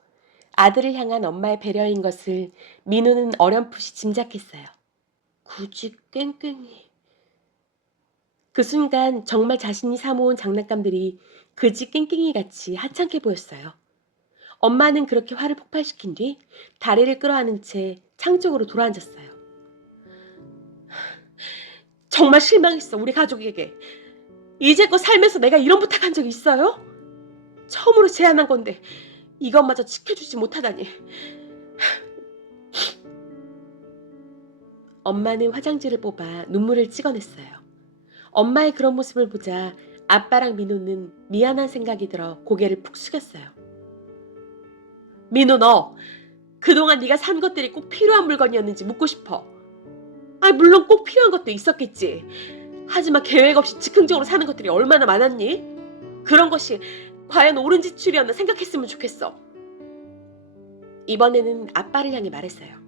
아들을 향한 엄마의 배려인 것을 민호는 어렴풋이 짐작했어요. 굳이 깽깽이. 그 순간 정말 자신이 사모은 장난감들이 그지 깽깽이 같이 하찮게 보였어요. 엄마는 그렇게 화를 폭발시킨 뒤 다리를 끌어안은 채 창 쪽으로 돌아앉았어요. 정말 실망했어, 우리 가족에게. 이제껏 살면서 내가 이런 부탁한 적이 있어요? 처음으로 제안한 건데 이것마저 지켜주지 못하다니. 엄마는 화장지를 뽑아 눈물을 찍어냈어요. 엄마의 그런 모습을 보자 아빠랑 민호는 미안한 생각이 들어 고개를 푹 숙였어요. 민호, 너 그동안 네가 산 것들이 꼭 필요한 물건이었는지 묻고 싶어. 물론 꼭 필요한 것도 있었겠지. 하지만 계획 없이 즉흥적으로 사는 것들이 얼마나 많았니? 그런 것이 과연 옳은 지출이었나 생각했으면 좋겠어. 이번에는 아빠를 향해 말했어요.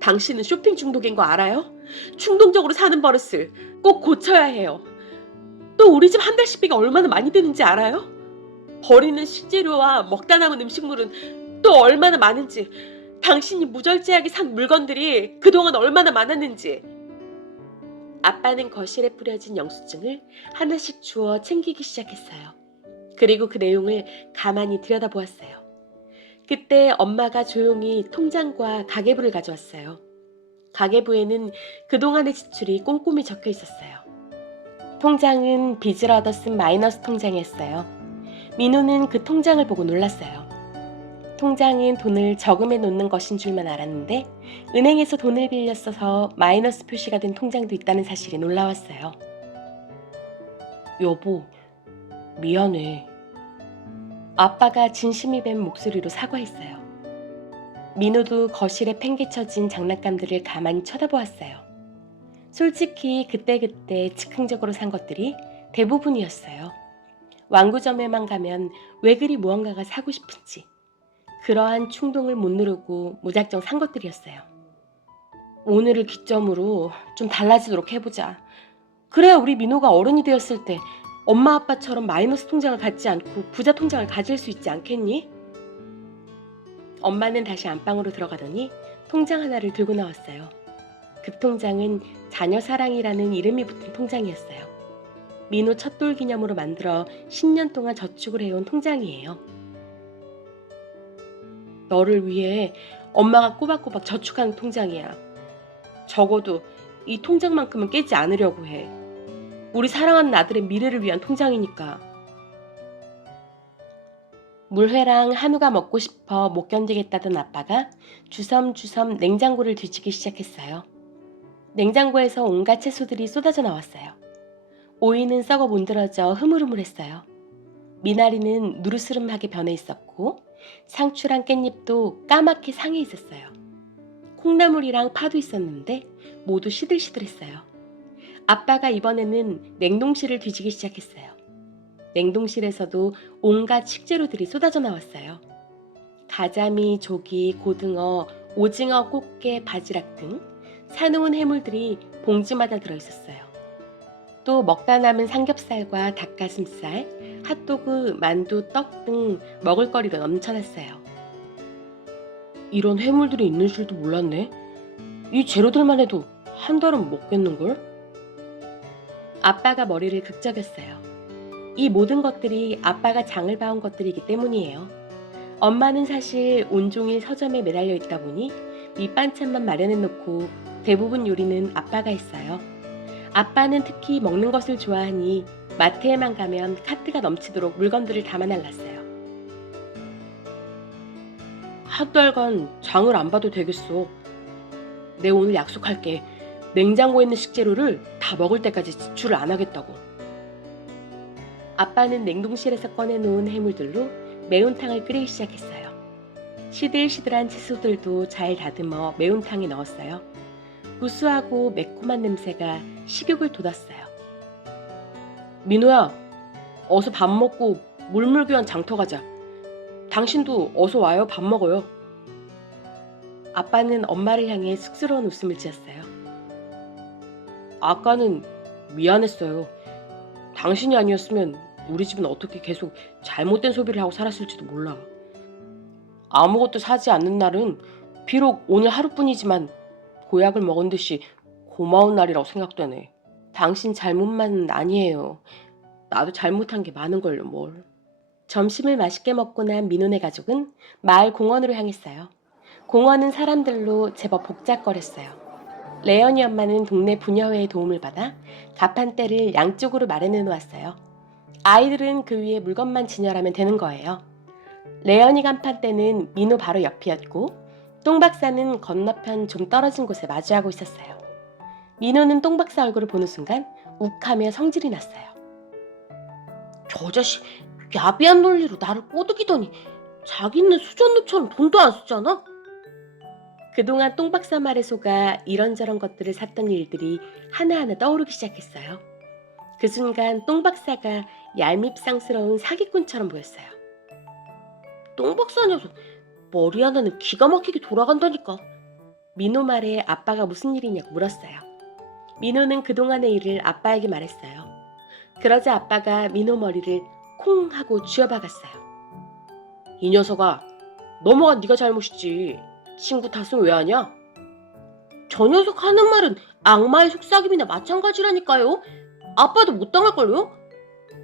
당신은 쇼핑 중독인 거 알아요? 충동적으로 사는 버릇을 꼭 고쳐야 해요. 또 우리 집 한 달 식비가 얼마나 많이 드는지 알아요? 버리는 식재료와 먹다 남은 음식물은 또 얼마나 많은지, 당신이 무절제하게 산 물건들이 그동안 얼마나 많았는지. 아빠는 거실에 뿌려진 영수증을 하나씩 주워 챙기기 시작했어요. 그리고 그 내용을 가만히 들여다보았어요. 그때 엄마가 조용히 통장과 가계부를 가져왔어요. 가계부에는 그동안의 지출이 꼼꼼히 적혀 있었어요. 통장은 빚을 얻어 쓴 마이너스 통장이었어요. 민호는 그 통장을 보고 놀랐어요. 통장은 돈을 저금해 놓는 것인 줄만 알았는데 은행에서 돈을 빌려 써서 마이너스 표시가 된 통장도 있다는 사실이 놀라웠어요. 여보, 미안해. 아빠가 진심이 밴 목소리로 사과했어요. 민호도 거실에 팽개쳐진 장난감들을 가만히 쳐다보았어요. 솔직히 그때그때 즉흥적으로 산 것들이 대부분이었어요. 완구점에만 가면 왜 그리 무언가가 사고 싶은지, 그러한 충동을 못 누르고 무작정 산 것들이었어요. 오늘을 기점으로 좀 달라지도록 해보자. 그래야 우리 민호가 어른이 되었을 때 엄마 아빠처럼 마이너스 통장을 갖지 않고 부자 통장을 가질 수 있지 않겠니? 엄마는 다시 안방으로 들어가더니 통장 하나를 들고 나왔어요. 그 통장은 자녀 사랑이라는 이름이 붙은 통장이었어요. 민호 첫돌 기념으로 만들어 10년 동안 저축을 해온 통장이에요. 너를 위해 엄마가 꼬박꼬박 저축하는 통장이야. 적어도 이 통장만큼은 깨지 않으려고 해. 우리 사랑하는 아들의 미래를 위한 통장이니까. 물회랑 한우가 먹고 싶어 못 견디겠다던 아빠가 주섬주섬 냉장고를 뒤지기 시작했어요. 냉장고에서 온갖 채소들이 쏟아져 나왔어요. 오이는 썩어 문드러져 흐물흐물했어요. 미나리는 누르스름하게 변해 있었고 상추랑 깻잎도 까맣게 상해 있었어요. 콩나물이랑 파도 있었는데 모두 시들시들했어요. 아빠가 이번에는 냉동실을 뒤지기 시작했어요. 냉동실에서도 온갖 식재료들이 쏟아져 나왔어요. 가자미, 조기, 고등어, 오징어, 꽃게, 바지락 등 사놓은 해물들이 봉지마다 들어있었어요. 또 먹다 남은 삼겹살과 닭가슴살, 핫도그, 만두, 떡 등 먹을거리가 넘쳐났어요. 이런 해물들이 있는 줄도 몰랐네. 이 재료들만 해도 한 달은 먹겠는걸? 아빠가 머리를 극적였어요. 이 모든 것들이 아빠가 장을 봐온 것들이기 때문이에요. 엄마는 사실 온종일 서점에 매달려 있다 보니 밑반찬만 마련해놓고 대부분 요리는 아빠가 했어요. 아빠는 특히 먹는 것을 좋아하니 마트에만 가면 카트가 넘치도록 물건들을 담아날랐어요. 한 달간 장을 안 봐도 되겠어. 내 오늘 약속할게. 냉장고에 있는 식재료를 다 먹을 때까지 지출을 안 하겠다고. 아빠는 냉동실에서 꺼내놓은 해물들로 매운탕을 끓이기 시작했어요. 시들시들한 채소들도 잘 다듬어 매운탕에 넣었어요. 구수하고 매콤한 냄새가 식욕을 돋았어요. 민호야, 어서 밥 먹고 물물교환 장터 가자. 당신도 어서 와요. 밥 먹어요. 아빠는 엄마를 향해 쑥스러운 웃음을 지었어요. 아까는 미안했어요. 당신이 아니었으면 우리 집은 어떻게 계속 잘못된 소비를 하고 살았을지도 몰라. 아무것도 사지 않는 날은 비록 오늘 하루뿐이지만 보약을 먹은 듯이 고마운 날이라고 생각되네. 당신 잘못만은 아니에요. 나도 잘못한 게 많은걸요, 뭘. 점심을 맛있게 먹고 난 민호네 가족은 마을 공원으로 향했어요. 공원은 사람들로 제법 복잡거렸어요. 레연이 엄마는 동네 부녀회의 도움을 받아 가판대를 양쪽으로 마련해 놓았어요. 아이들은 그 위에 물건만 진열하면 되는 거예요. 레연이 간판대는 민호 바로 옆이었고 똥 박사는 건너편 좀 떨어진 곳에 마주하고 있었어요. 민호는 똥 박사 얼굴을 보는 순간 욱하며 성질이 났어요. 저 자식 야비한 논리로 나를 꼬드기더니 자기는 수전노처럼 돈도 안 쓰잖아? 그동안 똥 박사 말에 속아 이런저런 것들을 샀던 일들이 하나하나 떠오르기 시작했어요. 그 순간 똥 박사가 얄밉상스러운 사기꾼처럼 보였어요. 똥 박사 녀석 머리 하나는 기가 막히게 돌아간다니까. 민호 말에 아빠가 무슨 일이냐고 물었어요. 민호는 그동안의 일을 아빠에게 말했어요. 그러자 아빠가 민호 머리를 콩 하고 쥐어박았어요. 이 녀석아, 넘어간 네가 잘못이지. 친구 탓은 왜 하냐? 저 녀석 하는 말은 악마의 속삭임이나 마찬가지라니까요. 아빠도 못 당할걸요?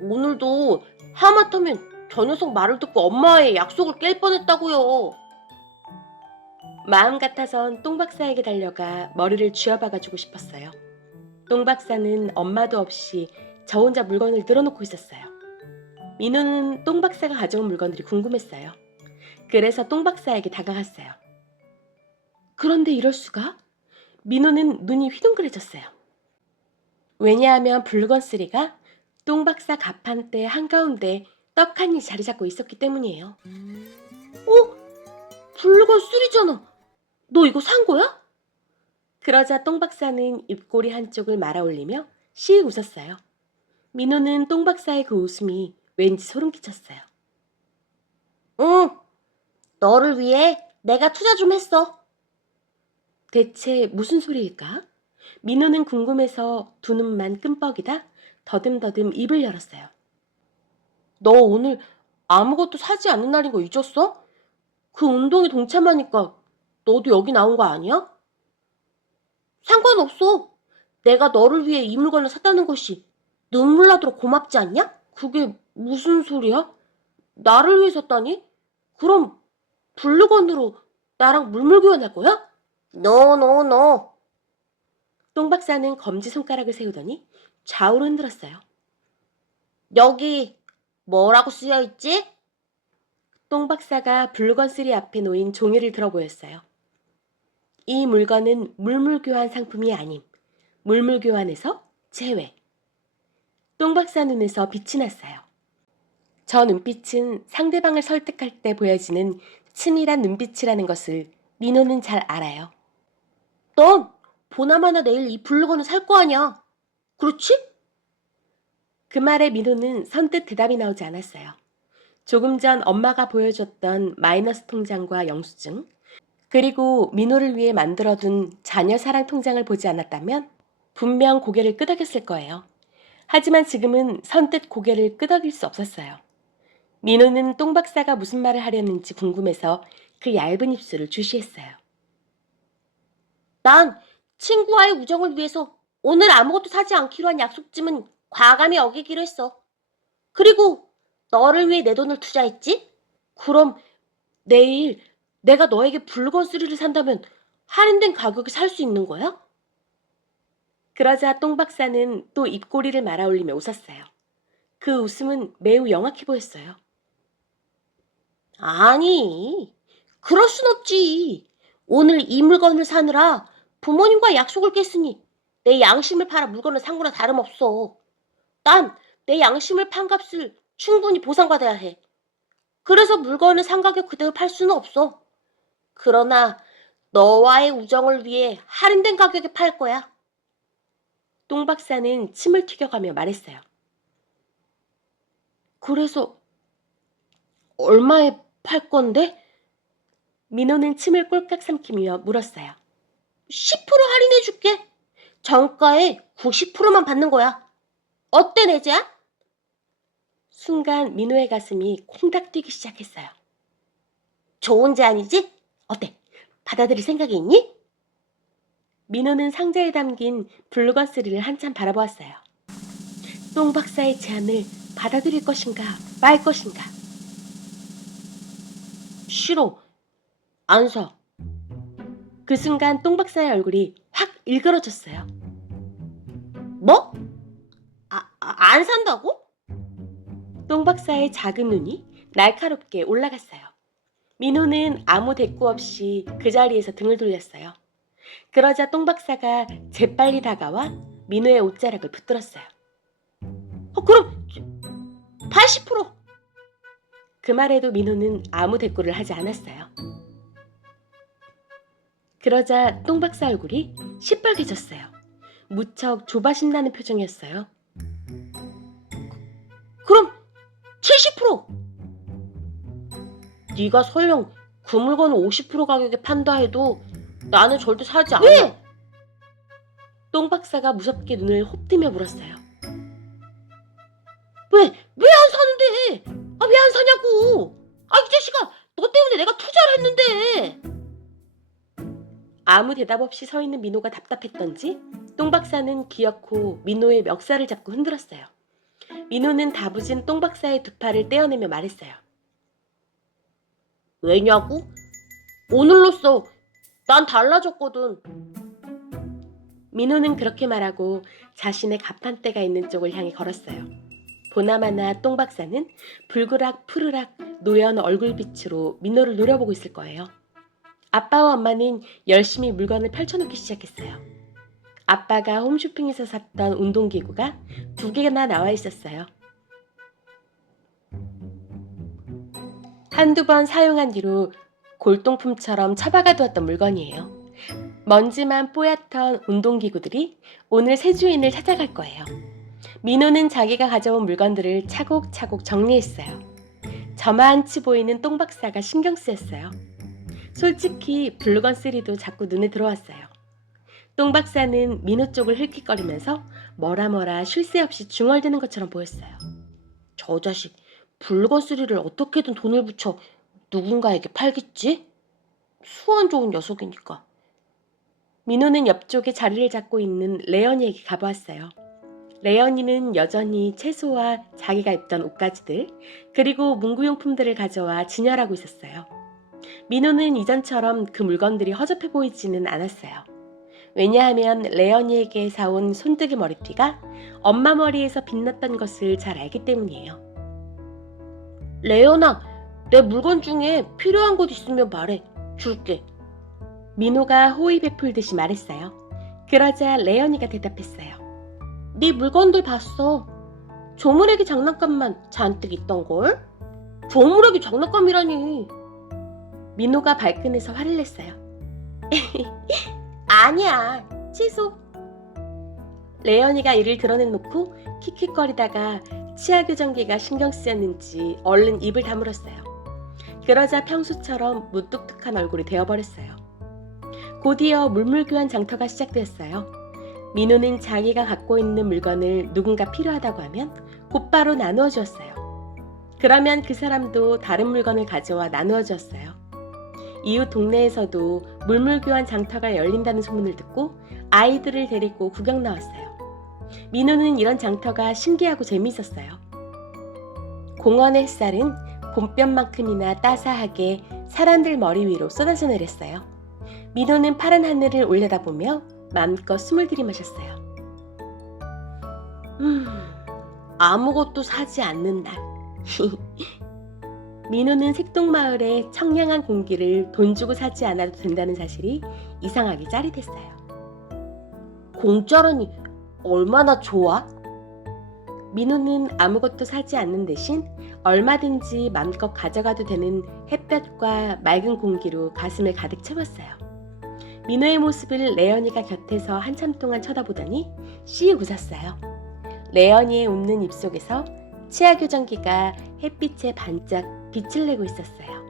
오늘도 하마터면 저 녀석 말을 듣고 엄마의 약속을 깰 뻔했다고요. 마음 같아선 똥 박사에게 달려가 머리를 쥐어박아주고 싶었어요. 똥 박사는 엄마도 없이 저 혼자 물건을 늘어놓고 있었어요. 민호는 똥 박사가 가져온 물건들이 궁금했어요. 그래서 똥 박사에게 다가갔어요. 그런데 이럴 수가? 민호는 눈이 휘둥그레졌어요. 왜냐하면 붉은 쓰리가 똥 박사 가판대 한가운데 떡하니 자리 잡고 있었기 때문이에요. 붉은 술이잖아. 너 이거 산 거야? 그러자 똥 박사는 입꼬리 한쪽을 말아 올리며 씩 웃었어요. 민호는 똥 박사의 그 웃음이 왠지 소름 끼쳤어요. 응, 너를 위해 내가 투자 좀 했어. 대체 무슨 소리일까? 민호는 궁금해서 두 눈만 끔뻑이다 더듬더듬 입을 열었어요. 너 오늘 아무것도 사지 않는 날인 거 잊었어? 그 운동에 동참하니까 너도 여기 나온 거 아니야? 상관없어. 내가 너를 위해 이 물건을 샀다는 것이 눈물 나도록 고맙지 않냐? 그게 무슨 소리야? 나를 위해 샀다니? 그럼 블루건으로 나랑 물물 교환할 거야? No. 똥 박사는 검지손가락을 세우더니 좌우로 흔들었어요. 여기 뭐라고 쓰여 있지? 똥 박사가 블루건 3 앞에 놓인 종이를 들어 보였어요. 이 물건은 물물 교환 상품이 아님. 물물 교환에서 제외. 똥 박사 눈에서 빛이 났어요. 저 눈빛은 상대방을 설득할 때 보여지는 치밀한 눈빛이라는 것을 민호는 잘 알아요. 넌 보나마나 내일 이 블루건을 살 거 아니야. 그렇지? 그 말에 민호는 선뜻 대답이 나오지 않았어요. 조금 전 엄마가 보여줬던 마이너스 통장과 영수증, 그리고 민호를 위해 만들어둔 자녀 사랑 통장을 보지 않았다면 분명 고개를 끄덕였을 거예요. 하지만 지금은 선뜻 고개를 끄덕일 수 없었어요. 민호는 똥 박사가 무슨 말을 하려는지 궁금해서 그 얇은 입술을 주시했어요. 난 친구와의 우정을 위해서 오늘 아무것도 사지 않기로 한 약속쯤은 과감히 어기기로 했어. 그리고 너를 위해 내 돈을 투자했지? 그럼 내일 내가 너에게 붉은 쓰리를 산다면 할인된 가격에 살 수 있는 거야? 그러자 똥 박사는 또 입꼬리를 말아 올리며 웃었어요. 그 웃음은 매우 영악해 보였어요. 아니, 그럴 순 없지. 오늘 이 물건을 사느라 부모님과 약속을 깼으니 내 양심을 팔아 물건을 산 거나 다름없어. 난 내 양심을 판 값을 충분히 보상받아야 해. 그래서 물건을 산 가격 그대로 팔 수는 없어. 그러나 너와의 우정을 위해 할인된 가격에 팔 거야. 똥 박사는 침을 튀겨가며 말했어요. 그래서 얼마에 팔 건데? 민호는 침을 꼴깍 삼키며 물었어요. 10% 할인해 줄게. 정가의 90%만 받는 거야. 어때, 내자? 순간 민호의 가슴이 콩닥 뛰기 시작했어요. 좋은 제안이지? 어때? 받아들일 생각이 있니? 민호는 상자에 담긴 블루건 3를 한참 바라보았어요. 똥 박사의 제안을 받아들일 것인가 말 것인가. 싫어. 안 사. 그 순간 똥 박사의 얼굴이 확 확 일그러졌어요. 뭐? 안 산다고? 똥 박사의 작은 눈이 날카롭게 올라갔어요. 민호는 아무 대꾸 없이 그 자리에서 등을 돌렸어요. 그러자 똥 박사가 재빨리 다가와 민호의 옷자락을 붙들었어요. 그럼 80%. 그 말에도 민호는 아무 대꾸를 하지 않았어요. 그러자 똥 박사 얼굴이 시뻘개졌어요. 무척 조바심 나는 표정이었어요. 그럼 70%. 네가 설령 그 물건을 50% 가격에 판다 해도 나는 절대 사지 않아. 왜? 똥 박사가 무섭게 눈을 홉뜨며 물었어요. 왜 안 사는데? 왜 안 사냐고. 이 자식아, 너 때문에 내가 투자를 했는데. 아무 대답 없이 서 있는 민호가 답답했던지 똥 박사는 기어코 민호의 멱살을 잡고 흔들었어요. 민호는 다부진 똥 박사의 두 팔을 떼어내며 말했어요. 왜냐고? 오늘로써 난 달라졌거든. 민호는 그렇게 말하고 자신의 가판대가 있는 쪽을 향해 걸었어요. 보나마나 똥 박사는 불그락 푸르락 노연 얼굴빛으로 민호를 노려보고 있을 거예요. 아빠와 엄마는 열심히 물건을 펼쳐놓기 시작했어요. 아빠가 홈쇼핑에서 샀던 운동기구가 2개나 나와 있었어요. 한두 번 사용한 뒤로 골동품처럼 처박아두었던 물건이에요. 먼지만 뽀얗던 운동기구들이 오늘 새 주인을 찾아갈 거예요. 민호는 자기가 가져온 물건들을 차곡차곡 정리했어요. 저만치 보이는 똥 박사가 신경 쓰였어요. 솔직히 블루건 3도 자꾸 눈에 들어왔어요. 똥 박사는 민호 쪽을 힐킥거리면서 뭐라 쉴 새 없이 중얼대는 것처럼 보였어요. 저 자식 블루건 3를 어떻게든 돈을 붙여 누군가에게 팔겠지? 수 안 좋은 녀석이니까. 민호는 옆쪽에 자리를 잡고 있는 레언이에게 가보았어요. 레언이는 여전히 채소와 자기가 입던 옷가지들 그리고 문구용품들을 가져와 진열하고 있었어요. 민호는 이전처럼 그 물건들이 허접해 보이지는 않았어요. 왜냐하면 레언이에게 사온 손뜨개 머리띠가 엄마 머리에서 빛났던 것을 잘 알기 때문이에요. 레연아, 내 물건 중에 필요한 것 있으면 말해. 줄게. 민호가 호의 베풀듯이 말했어요. 그러자 레언이가 대답했어요. 네 물건들 봤어. 조물애기 장난감만 잔뜩 있던걸? 조물애기 장난감이라니. 민호가 발끈해서 화를 냈어요. 아니야, 취소. 레언이가 이를 드러내놓고 킥킥거리다가 치아 교정기가 신경 쓰였는지 얼른 입을 다물었어요. 그러자 평소처럼 무뚝뚝한 얼굴이 되어버렸어요. 곧이어 물물교환 장터가 시작되었어요. 민호는 자기가 갖고 있는 물건을 누군가 필요하다고 하면 곧바로 나누어 주었어요. 그러면 그 사람도 다른 물건을 가져와 나누어 주었어요. 이웃 동네에서도 물물교환 장터가 열린다는 소문을 듣고 아이들을 데리고 구경 나왔어요. 민호는 이런 장터가 신기하고 재미있었어요. 공원의 햇살은 봄볕만큼이나 따사하게 사람들 머리 위로 쏟아져 내렸어요. 민호는 파란 하늘을 올려다보며 마음껏 숨을 들이마셨어요. 아무것도 사지 않는 날. 민호는 색동마을의 청량한 공기를 돈 주고 사지 않아도 된다는 사실이 이상하게 짜릿했어요. 공짜라니 얼마나 좋아? 민호는 아무것도 사지 않는 대신 얼마든지 마음껏 가져가도 되는 햇볕과 맑은 공기로 가슴을 가득 채웠어요. 민호의 모습을 레언이가 곁에서 한참 동안 쳐다보더니 씩 웃었어요. 레언이의 웃는 입속에서 치아 교정기가 햇빛에 반짝 빛을 내고 있었어요.